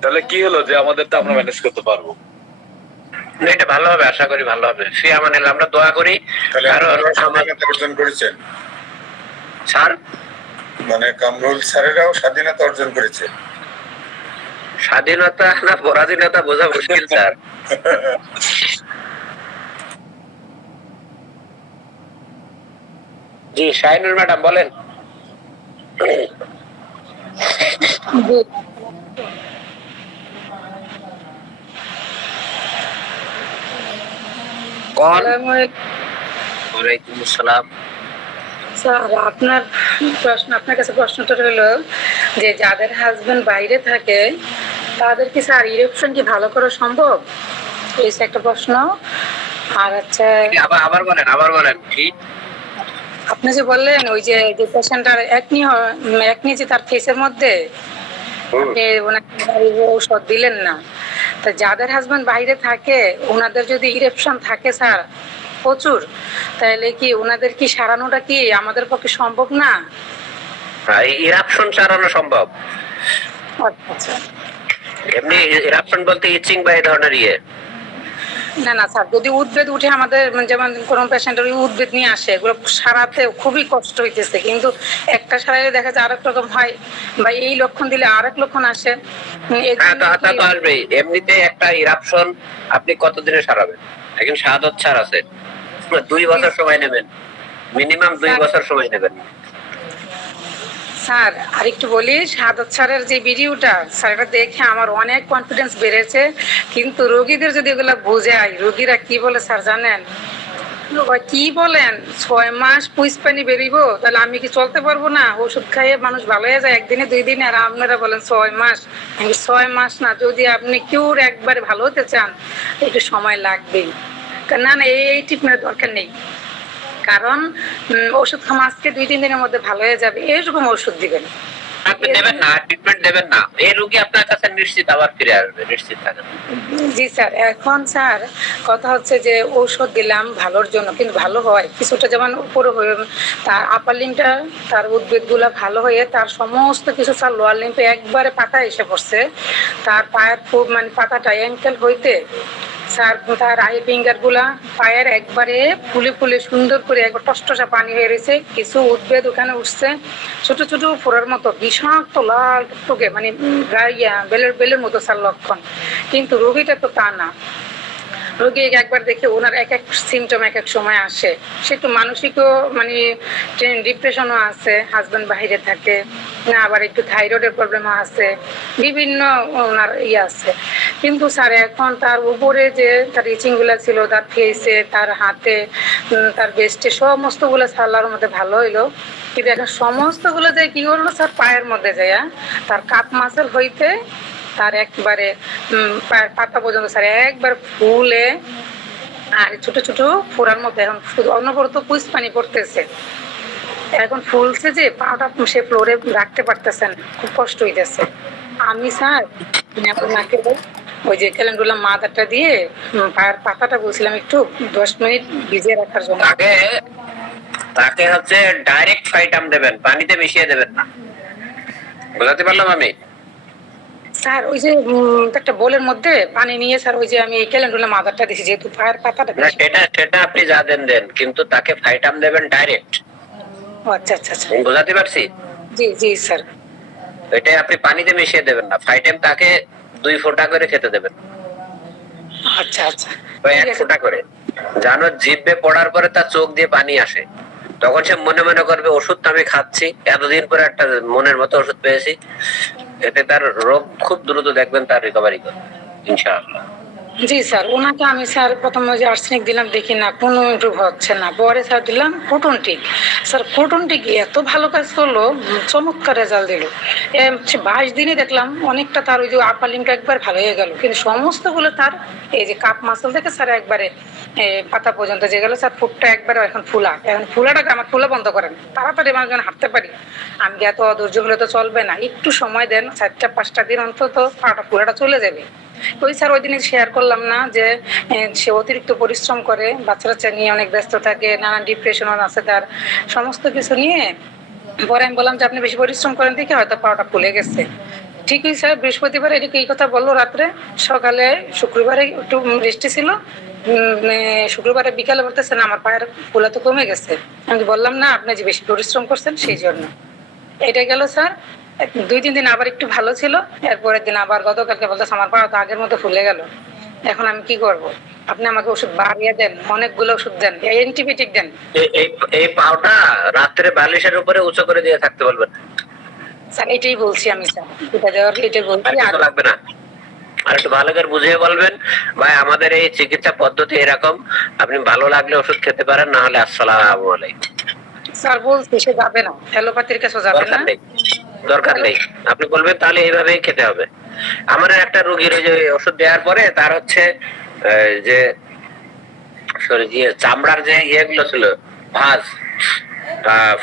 তাহলে কি হলো যে আমাদের তো আমরা ম্যানেজ করতে পারবো। না, এটা ভালো হবে, আশা করি ভালো হবে। ফি আমানিল্লাহ, আমরা দোয়া করি। তাহলে আরো আপনারা আমার স্বাধীনতা অর্জন করেছেন, স্যার, মানে কামরুল স্যারেরাও স্বাধীনতা অর্জন করেছে। স্বাধীনতা না পরাধীনতা বোঝা মুশকিল স্যার। জি শাহিনুর ম্যাডাম বলেন। কোন? ওয়ালাইকুম আসসালাম। স্যার আপনার আপনার কাছে প্রশ্নটা হলো যে যাদের হাজবেন্ড বাইরে থাকে তাদের কি স্যার ইরেকশন কি ভালো করা সম্ভব, এই একটা প্রশ্ন। আর আচ্ছা, আবার বলেন কি? আপনি যে বললেন ওই যে পেশেন্টার একনি যে তার ফেসের মধ্যে আপনি ওনাকে ঔষধ দিলেন না, তা যাদের হাজবেন্ড বাইরে থাকে ওনাদের যদি ইরেকশন থাকে স্যার প্রচুর, তাহলে কি ওনাদের কি সারানোটা কি আমাদের পক্ষে সম্ভব না? ইরাপশন সারানো সম্ভব। আচ্ছা, এমনি ইরাপশন বলতে ইচিং বা এই ধরনের না না স্যার, যদি উদ্বেগ উঠে আমাদের যেমন কোনো পেশেন্টের উদ্বেগ নিয়ে আসে, এগুলো সারাতে খুবই কষ্ট হইতেছে, কিন্তু একটা সারাইলে দেখা যায় আরেক রকম হয়, বা এই লক্ষণ দিলে আরেক লক্ষণ আসে। তা তো আসবেই। এমনিতে একটা ইরাপশন আপনি কতদিনে সারাবেন? এখন শাহাদত ছাড় আছে, 2 বছর সময় নেবেন, মিনিমাম 2 বছর সময় নেবেন। স্যার আরেকটু বলি, শাহাদত স্যারের যে ভিডিওটা স্যার, এটা দেখে আমার অনেক কনফিডেন্স বেড়েছে, কিন্তু রোগীদের যদি এগুলো বোঝায়, রোগীরা কি বলে স্যার জানেন? কি বলেন 6 মাস পুইস পানি বেরিব, তাহলে আমি কি চলতে পারবো না? ওষুধ খাইয়ে মানুষ ভালো হয়ে যায় একদিনে 2 দিনে, আর আপনারা বলেন 6 মাস। 6 মাস না, যদি আপনি কিউর একবারে ভালো হতে চান একটু সময় লাগবেই। না না, এই ট্রিটমেন্টের দরকার নেই, কারণ ওষুধ খাওয়া আজকে 2-3 দিনের মধ্যে ভালো হয়ে যাবে, এরকম ওষুধ দিবেন। আপনি দেবেন না, ট্রিটমেন্ট দেবেন না, এই রোগী আপনার কাছে নিশ্চিত আবার ফিরে আসবে, নিশ্চিত থাকেন। জি স্যার, এখন স্যার কথা হচ্ছে যে ঔষধ দিলাম ভালোর জন্য, কিন্তু ভালো হয় কিছুটা, যেমন উপরে হয়ে তার আপার লিম্বটা, তার উদ্ভিদগুলো ভালো হয়ে তার সমস্ত কিছু স্যার লোয়ার লিম্বে একবারে পাতা এসে পড়ছে, তার পায়ের খুব মানে পাতাটা অ্যাঙ্কেল হইতে স্যার, তার আই ফিঙ্গার গুলা পায়ের একবারে ফুলে ফুলে সুন্দর করে একবার টসটসা পানি হয়ে রয়েছে, কিছু উদ্ভিদ ওখানে উঠছে ছোট ছোট ফোড়ার মতো বিষাক্ত লাল টুকে, মানে বেলের মতো স্যার লক্ষণ, কিন্তু রোগীটা তো তা না। রোগী একবার দেখে ওনার এক এক সিমটম এক এক সময় আসে, সে একটু মানসিকও মানে ডিপ্রেশনও আছে, হাজবেন্ড বাইরে থাকে না, আবার একটু থাইরয়েডের প্রবলেমও আছে, বিভিন্ন ওনার আছে। কিন্তু স্যার এখন তার উপরে যে তার ইচিংগুলো ছিল তার ফেসে, তার হাতে, তার বেস্টে, সমস্তগুলো সালার মধ্যে ভালো হইলো, কিন্তু এখন সমস্তগুলো যে কি করলো স্যার, পায়ের মধ্যে যায় তার কাপ মাসেল হইতে তার একবারে পায়ের পাতা পর্যন্ত স্যার একবার ফুলে, আর ছোট ছোট ফোড়ার মধ্যে এখন শুধু অনবরত পুষ পানি পড়তেছে, এখন ফুলছে যে পাটা সে ফ্লোরে রাখতে পারতেছেন, খুব কষ্ট হইতেছে। আমি স্যার ওনাকে ওই যে ক্যালেন্ডুলা মাদারটা দিয়ে পায়ের পাতাটা বলছিলাম একটু 10 মিনিট ভিজিয়ে রাখার জন্য। তাকে হচ্ছে ডাইরেক্ট ফাইটাম দেবেন, পানিতে মিশিয়ে দেবেন না। বুঝাতে পারলাম আমি? স্যার ওই যে একটা বোলের মধ্যে পানি নিয়ে স্যার, ওই যে আমি ক্যালেন্ডুলা মাদারটা দিয়েছি, যেহেতু পায়ের পাতাটা না, সেটা আপনি যা দেন, কিন্তু তাকে ফাইটাম দেবেন ডাইরেক্ট। আচ্ছা আচ্ছা আচ্ছা, বুঝাতে পারছি? জি জি স্যার। এটা আপনি পানিতে মিশিয়ে দেবেন না, ফাইটাম তাকে 2 ফোঁটা করে খেতে দেবেন। আচ্ছা আচ্ছা, 1 ফোঁটা করে। জানো, জিভে পড়ার পরে তার চোখ দিয়ে পানি আসে, তখন সে মনে মনে করবে ওষুধ আমি খাচ্ছি, এতদিন পরে একটা মনের মতো ওষুধ পেয়েছি, এতে তার রোগ খুব দ্রুত দেখবেন তার রিকভারি করবে ইনশাআল্লাহ। জি স্যার, ওনাকে আমি স্যার প্রথমে যে আর্সেনিক দিলাম, দেখি না কোনো ইমপ্রুভ হচ্ছে না, পরে স্যার দিলাম কোটনটিক, স্যার কোটনটিক এত ভালো কাজ করলো, চমৎকার রেজাল্ট দিল। 22 দিনে দেখলাম অনেকটা তার ওই যে আপার লিম্বটা একবার ভালো হয়ে গেল, কিন্তু সমস্তগুলো তার এই যে কাপ মাসল থেকে স্যার একবারে পাতা পর্যন্ত যে গেল স্যার, ফুটটা একবারে এখন ফুলাটাকে আমার ফুলা বন্ধ করেন, তাড়াতাড়ি আমার যেন হাঁটতে পারি। আমি এত অধৈর্য হলে তো চলবে না, একটু সময় দেন, 4-5টা দিন অন্তত ফুলাটা চলে যাবে। ওই স্যার ওই দিনে শেয়ার করলাম না যে সে অতিরিক্ত পরিশ্রম করে, বাচ্চা নিয়ে অনেক ব্যস্ত থাকে, নানান ডিপ্রেশন আছে তার, সমস্ত কিছু নিয়ে পরে আমি বললাম যে আপনি বেশি পরিশ্রম করেন দেখে হয়তো পাওয়াটা ফুলে গেছে। ঠিকই স্যার, বৃহস্পতিবার এদিকে এই কথা বললো রাত্রে, সকালে শুক্রবারে একটু রেস্টে ছিল, শুক্রবারে বিকালে বলতেছেন আমার পায়ের ফোলা তো কমে গেছে। আমি বললাম না, আপনি যে বেশি পরিশ্রম করছেন সেই জন্য। এটা গেল স্যার। 2-3 দিন আবার একটু ভালো ছিল, এরপরের দিন আবার গতকালকে বলতেছে আমার পা তো আগের মতো ফুলে গেল। এখন আমি কি করব? আপনি আমাকে ওষুধ বাড়িয়ে দেন, অনেকগুলো ওষুধ দেন, অ্যান্টিবায়োটিক দেন। এই পাওটা রাত্রে বালিশের উপরে উঁচু করে দিয়ে থাকতে বলবেন। স্যার এটাই বলছি আমি স্যার, এটা দেওয়ার এটাই বলছি। আর কিছু লাগবে না। আর একটু ভালো করে বুঝিয়ে বলবেন, ভাই আমাদের এই চিকিৎসা পদ্ধতি এরকম, আপনি ভালো লাগলে ওষুধ খেতে পারেন, না হলে আসসালামু আলাইকুম। স্যার বলছি সে যাবে না, অ্যালোপ্যাথির কাছে যাবে না। দরকার নেই, আপনি বলবেন তাহলে এইভাবেই খেতে হবে। আমার একটা রোগীর ওই যে ওষুধ দেওয়ার পরে তার হচ্ছে যে চামড়ার যে ইয়েগুলো ছিল ভাঁজ,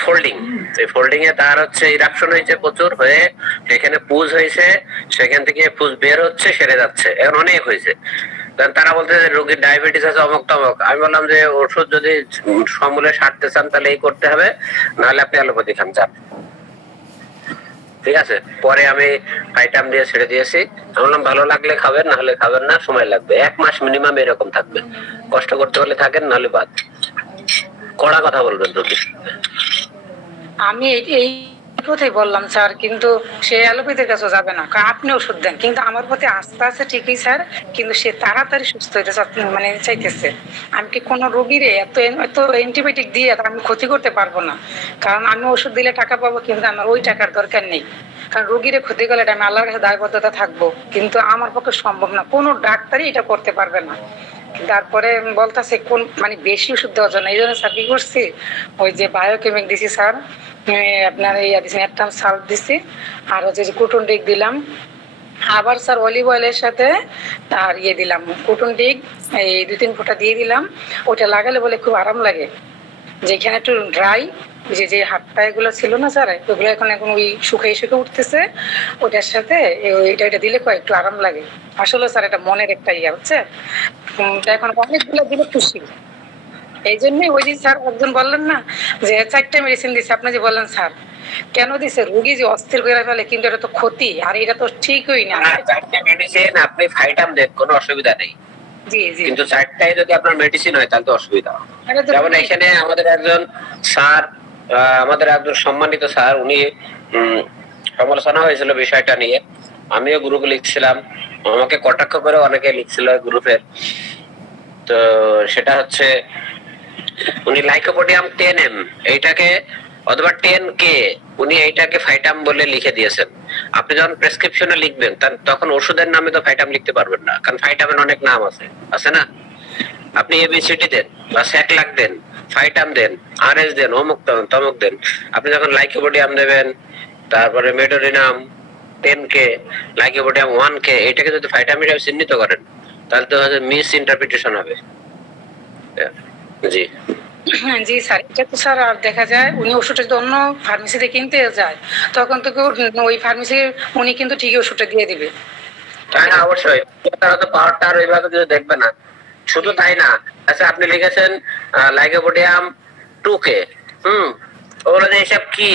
ফোল্ডিং, এই ফোল্ডিং এ তার হচ্ছে ইরাপশন হয়েছে প্রচুর, হয়ে এখানে পুজ হয়েছে, সেখান থেকে পুজ বের হচ্ছে, সেরে যাচ্ছে, এখন অনেক হয়েছে। তারা বলতে রোগীর ডায়াবেটিস আছে, অমক তমক। আমি বললাম যে ওষুধ যদি সমূলে সারতে চান তাহলে এই করতে হবে, নাহলে আপনি অ্যালোপ্যাথি খান চান। ঠিক আছে, পরে আমি আইটেম দিয়ে ছেড়ে দিয়েছি। আমি বললাম ভালো লাগলে খাবেন, না হলে খাবেন না, সময় লাগবে 1 মাস মিনিমাম এরকম থাকবে। কষ্ট করতে হলে থাকেন, নাহলে বাদ। কড়া কথা বলবেন রোগীর। আমি এই কথাই বললাম স্যার, কিন্তু সে অ্যালোপ্যাথির কাছে যাবে না, আপনি ওষুধ দেন। কিন্তু আমার প্রতি আস্থা আছে ঠিকই স্যার, কিন্তু সে তাড়াতাড়ি সুস্থ হইতে মানে চাইতেছে। আমি কি কোনো রোগীরে এত এত অ্যান্টিবায়োটিক দিয়ে আমি ক্ষতি করতে পারবো না, কারণ আমি ওষুধ দিলে টাকা পাবো, কিন্তু আমার ওই টাকার দরকার নেই। কারণ রোগীরে ক্ষতি করলে আমি আল্লাহর কাছে দায়বদ্ধতা থাকবো, কিন্তু আমার পক্ষে সম্ভব না, কোনো ডাক্তারই এটা করতে পারবে না। তারপরে বলতেছে কোন মানে বেশি ওষুধ দেওয়ার জন্য, এই জন্য স্যার কি করছি, ওই যে বায়োকেমিক দিছি স্যার, আপনার ইয়া দিছি, অ্যাট্রাম সাল্ট দিছি, আর হচ্ছে যে কুটুন্ডিক দিলাম, আবার স্যার অলিভ অয়েলের সাথে আর ইয়ে দিলাম কুটুন্ডিক, এই 2-3 ফোঁটা দিয়ে দিলাম। ওটা লাগালে বলে খুব আরাম লাগে, যেখানে একটু ড্রাই, যে হাত পায়েগুলো ছিল না স্যার, ওগুলো এখন এখন ওই শুকিয়ে উঠতেছে, ওটার সাথে এটা দিলে একটু আরাম লাগে। আসলে স্যার এটা মনের একটা ইয়ে হচ্ছে, এখন অনেকগুলো দিলে খুশি। এই জন্যই ওই যে স্যার একজন বললেন না যে 4টা মেডিসিন দিচ্ছে, আপনি যে বললেন স্যার কেন দিছে, রোগী যে অস্থির করে ফেলে, কিন্তু এটা তো ক্ষতি, আর এটা তো ঠিকই না। 4টা মেডিসিন আপনি ফাইটাম দেন, কোনো অসুবিধা নেই, জি জি, কিন্তু 4টাই যদি আপনার মেডিসিন হয় তাহলে তো অসুবিধা। এটা তো যেমন এখানে আমাদের একজন স্যার, আমাদের একজন সম্মানিত স্যার, উনি সমালোচনা হয়েছিল বিষয়টা নিয়ে, আমিও গ্রুপে লিখছিলাম, আমাকে কটাক্ষ করে অনেকে লিখছিল গ্রুপে। তো সেটা হচ্ছে উনি লাইকোপোডিয়াম 10M এইটাকে, অথবা 10K, উনি এইটাকে ফাইটাম বলে লিখে দিয়েছেন। আপনি যখন প্রেসক্রিপশনে লিখবেন তখন ওষুধের নামে তো ফাইটাম লিখতে পারবেন না, কারণ ফাইটামের অনেক নাম আছে, আছে না? আপনি এবিসিডি দেন বা স্যাকলাক দেন, ফাইটাম দেন, আরএস দেন, অমুক তমুক দেন। আপনি যখন লাইকোপোডিয়াম দেবেন, তারপরে মেডোরিনাম 10K, লাইকোপোডিয়াম 1K, এটাকে যদি ফাইটাম হিসেবে চিহ্নিত করেন তাহলে তো মিস ইন্টারপ্রিটেশন হবে। জি জি স্যার, এটা তো স্যার আর দেখা যায় উনি ওষুধটা যদি অন্য ফার্মেসিতে কিনতে যায়, তখন তো ওই ফার্মেসির উনি কিন্তু ঠিকই ওষুধটা দিয়ে দিবে। হ্যাঁ অবশ্যই, তারা তো পাওয়ারটা আর ওইভাবে কিছু দেখবে না। শুধু তাই না, আচ্ছা আপনি লিখেছেন লাইকোপোডিয়াম 2K, ওগুলো যে এইসব কি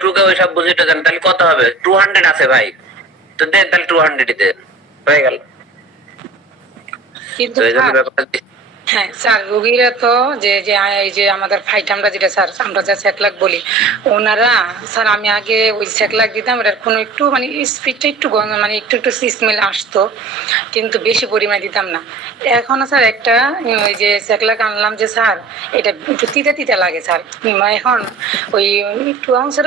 2K ওইসব বুঝিটা দেন, তাহলে কত হবে? 200 আছে ভাই, তো দেন তাহলে 200 দেন, হয়ে গেল। কিন্তু হ্যাঁ স্যার, রোগীরা তো যে যে এই যে আমাদের ফাইটামটা যেটা স্যার আমরা যা স্যাকলাক বলি, ওনারা স্যার আমি আগে ওই স্যাকলাক দিতাম, এটার কোনো একটু মানে স্পিডটা একটু মানে একটু একটু স্মেল আসতো, কিন্তু বেশি পরিমাণে দিতাম না। এখন স্যার একটা ওই যে স্যাকলাক আনলাম যে স্যার, এটা একটু তিতা তিতা লাগে স্যার। এখন ওই 2 আউন্সের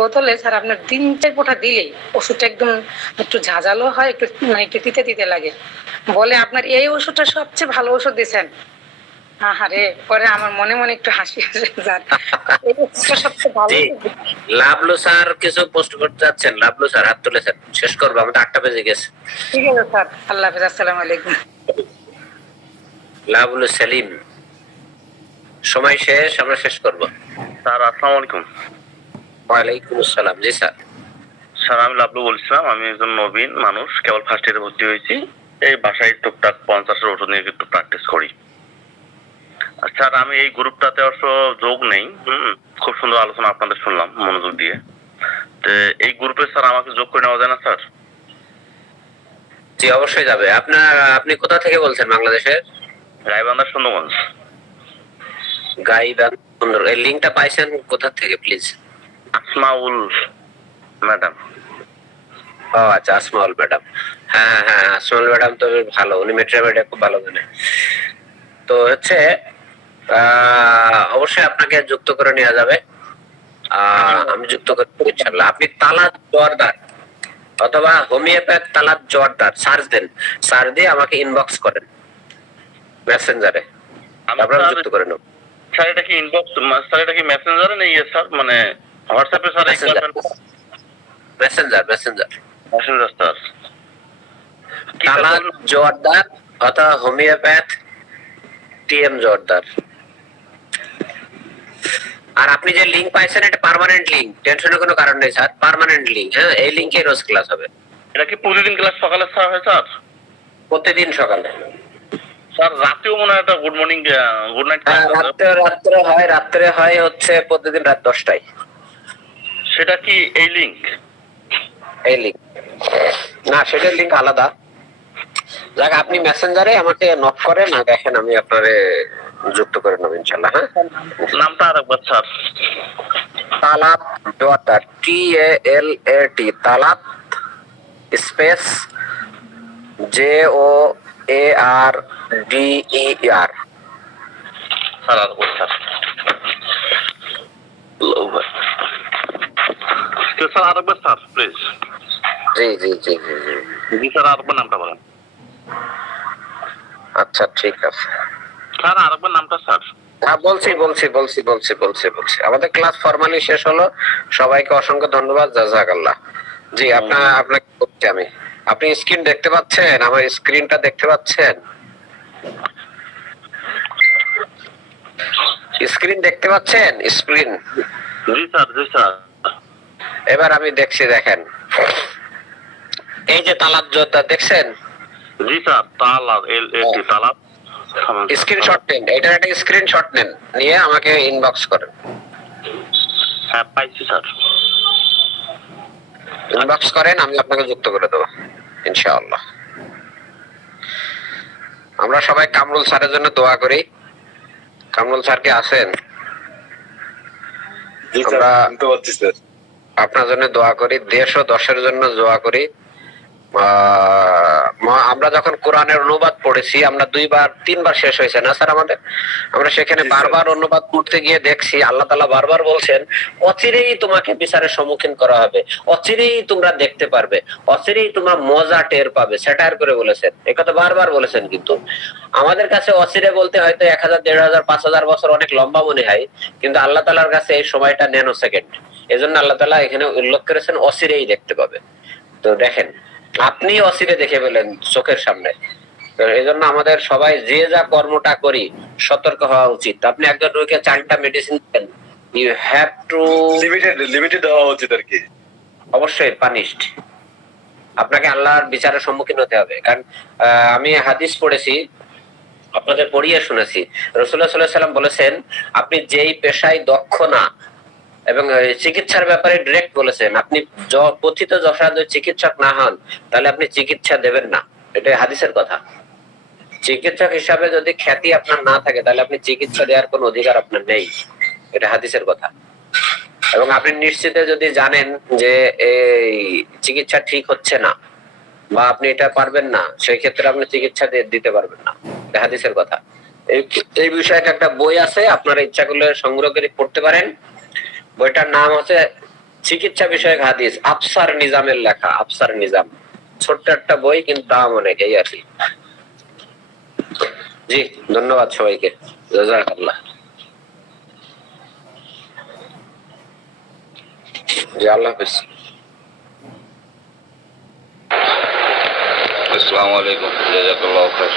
বোতলে স্যার আপনার 3-4 ফোঁটা দিলেই ওষুধটা একদম একটু ঝাঁঝালো হয়, একটু মানে একটু তিতা তিতা লাগে, বলে আপনার এই ওষুধটা সবচেয়ে ভালো ওষুধ দিয়েছেন। আরে পরে আমার মনে মনে একটু হাসি আসে স্যার, এই ওষুধটা সবচেয়ে ভালো। লাভলু স্যার কিছু পোস্ট করতে যাচ্ছেন, লাভলু স্যার হাত তুলেছেন, শেষ করবো, আমাদের 8টা বেজে গেছে। ঠিক আছে স্যার, আল্লাহ হাফেজ, আসসালামু আলাইকুম। লাভলু সেলিম, সময় শেষ, আমরা শেষ করবো। স্যার আসসালামু আলাইকুম। ওয়ালাইকুম আসসালাম। জি স্যার। স্যার আমি লাভলু বলছিলাম, আমি একজন নবীন মানুষ, কেবল ফার্স্ট ইয়ারে ভর্তি হয়েছি। এই বাসায় টুকটাক 50-এর ওষুধ নিয়ে একটু প্র্যাকটিস করি। স্যার আমি এই গ্রুপটাতে অবশ্য যোগ নেই, খুব সুন্দর আলোচনা আপনাদের শুনলাম মনোযোগ দিয়ে। এই গ্রুপে স্যার আমাকে যোগ করে নেওয়া যায় না স্যার? জি অবশ্যই যাবে। আপনি কোথা থেকে বলছেন বাংলাদেশের? গাইবান্ধা সুন্দরগঞ্জ। গাইবান্ধা। এই লিংকটা পাইছেন কোথা থেকে প্লিজ? আসমাউল ম্যাডাম। ও আচ্ছা, আসমাউল ম্যাডাম। হ্যাঁ হ্যাঁ, আসমাউল ম্যাডাম তো বেশ ভালো, উনি মেট্রোমেডিয়া খুব ভালো জানে। তো হচ্ছে অবশ্যই আপনাকে যুক্ত করে নেওয়া যাবে। আমি যুক্ত করে দেব ইনশাআল্লাহ। আপনি তালাত জোয়ারদার অথবা হোমিওপ্যাথ তালাত জোয়ারদার সার্চ দেন, সার্চ দিয়ে আমাকে ইনবক্স করেন মেসেঞ্জারে, তারপর আমি যুক্ত করে নেব। স্যার এটা কি ইনবক্স, স্যার এটা কি মেসেঞ্জারে নেই স্যার, মানে হোয়াটসঅ্যাপে sir? Messenger Messenger sir. Talat Joardar অথবা হোমিওপ্যাথ টিএম জোয়ারদার। আর আপনি যে লিংক পাইছেন এটা পার্মানেন্ট লিংক, টেনশনের কোনো কারণ নেই স্যার, পার্মানেন্ট লিংক। হ্যাঁ, এই লিংকে রোজ ক্লাস হবে। এটা কি প্রতিদিন ক্লাস সকালে স্যার হয় স্যার? প্রতিদিন সকালে। স্যার রাতেও মনে হয় একটা গুড মর্নিং গুড নাইট রাত্রে হয় হচ্ছে প্রতিদিন রাত 10টায়। সেটা কি এই লিংক? এই লিংক না, সেটার লিংক আলাদা। যাক, আপনি মেসেঞ্জারে আমাকে নক করেন, না দেখেন আমি আপনারে যুক্ত করে নেব ইনশাআল্লাহ। হ্যাঁ, নামটা আরেকবার sir. Talat Joardar, TALAT, Talat space JOARDER। Sir আরেকবার স্যার। স্যার আরেকবার sir please. G G G G G G sir, আরেকবার নামটা বলেন। আচ্ছা ঠিক আছে স্যার, আরেকবার নামটা স্যার। হ্যাঁ, বলছি। আমাদের ক্লাস ফরমালি শেষ হলো। সবাইকে অসংখ্য ধন্যবাদ, জাযাকাল্লাহ। জি, আপনাকে বলছি আমি, আপনি স্ক্রিন দেখতে পাচ্ছেন? আমার স্ক্রিনটা দেখতে পাচ্ছেন? স্ক্রিন দেখতে পাচ্ছেন? স্ক্রিন। জি স্যার, জি স্যার। এবার আমি দেখছি, দেখেন এই যে তালাত জোয়ারদার দেখছেন? জি স্যার, তালাত তালাত। স্ক্রিনশট নেন, এটার একটা স্ক্রিনশট নেন, নিয়ে আমাকে ইনবক্স করেন। হ্যাঁ পাইছি স্যার। ইনবক্স করেন, আমি আপনাকে যুক্ত করে দেবো ইনশাআল্লাহ। আমরা সবাই কামরুল স্যারের জন্য দোয়া করি। কামরুল স্যার কি আছেন? আমরা আপনার জন্য দোয়া করি, দেশ ও দশের জন্য দোয়া করি। আমরা যখন কোরআনের অনুবাদ পড়েছি, আমরা 2-3বার শেষ হয়েছে না স্যার আমাদের, আমরা সেখানে বারবার অনুবাদ করতে গিয়ে দেখছি আল্লাহ তাআলা বারবার বলছেন, অচিরেই তোমাকে বিচারের সম্মুখীন করা হবে, অচিরেই তোমরা দেখতে পারবে, অচিরেই তোমরা মজা টের পাবে, সেটার করে বলেছেন। এই কথা বারবার বলেছেন। কিন্তু আমাদের কাছে অচিরে বলতে হয়তো 1000, 1500, 5000 বছর অনেক লম্বা মনে হয়, কিন্তু আল্লাহ তাআলার কাছে এই সময়টা ন্যানো সেকেন্ড। এজন্য আল্লাহ তাআলা এখানে উল্লেখ করেছেন অচিরেই দেখতে পাবে। তো দেখেন, আপনি অচিরে দেখে পেলেন চোখের সামনে। এই জন্য আমাদের সবাই যে যা কর্মটা করি সতর্ক হওয়া উচিত। আপনি একজন রোগীকে 4টা মেডিসিন দেন, ইউ হ্যাভ টু লিমিটেড হওয়া উচিত আর কি। অবশ্যই পানিশড। আপনাকে আল্লাহর বিচারের সম্মুখীন হতে হবে। কারণ আমি হাদিস পড়েছি, আপনাদের পড়িয়ে শুনেছি, রাসূলুল্লাহ সাল্লাল্লাহু আলাইহি ওয়াসাল্লাম বলেছেন, আপনি যেই পেশায় দক্ষ না, এবং চিকিৎসার ব্যাপারে ডিরেক্ট বলেছেন, আপনি পথিত যশাদ চিকিৎসক না হন তাহলে আপনি চিকিৎসা দেবেন না। এটা হাদিসের কথা। চিকিৎসক হিসাবে যদি খ্যাতি আপনার না থাকে তাহলে আপনি চিকিৎসা দেওয়ার কোনো অধিকার আপনার নেই। এটা হাদিসের কথা। এবং আপনি নিশ্চিত যদি জানেন যে এই চিকিৎসা ঠিক হচ্ছে না বা আপনি এটা পারবেন না, সেই ক্ষেত্রে আপনি চিকিৎসা দিতে পারবেন না। এটা হাদিসের কথা। এই বিষয়ে একটা বই আছে, আপনারা ইচ্ছা করলে সংগ্রহ করে পড়তে পারেন। বইটার নাম হচ্ছে চিকিৎসা বিষয়ক হাদিস, আফসার নিজামের লেখা। আফসার নিজাম, ছোট্ট একটা বই, কিন্তু দাম অনেক, এই আর কি। জি, ধন্যবাদ সবাইকে, জাযাকাল্লাহ। জি, আল্লাহ হাফেজ। আসসালামু আলাইকুম, জাযাকাল্লাহু খাইর।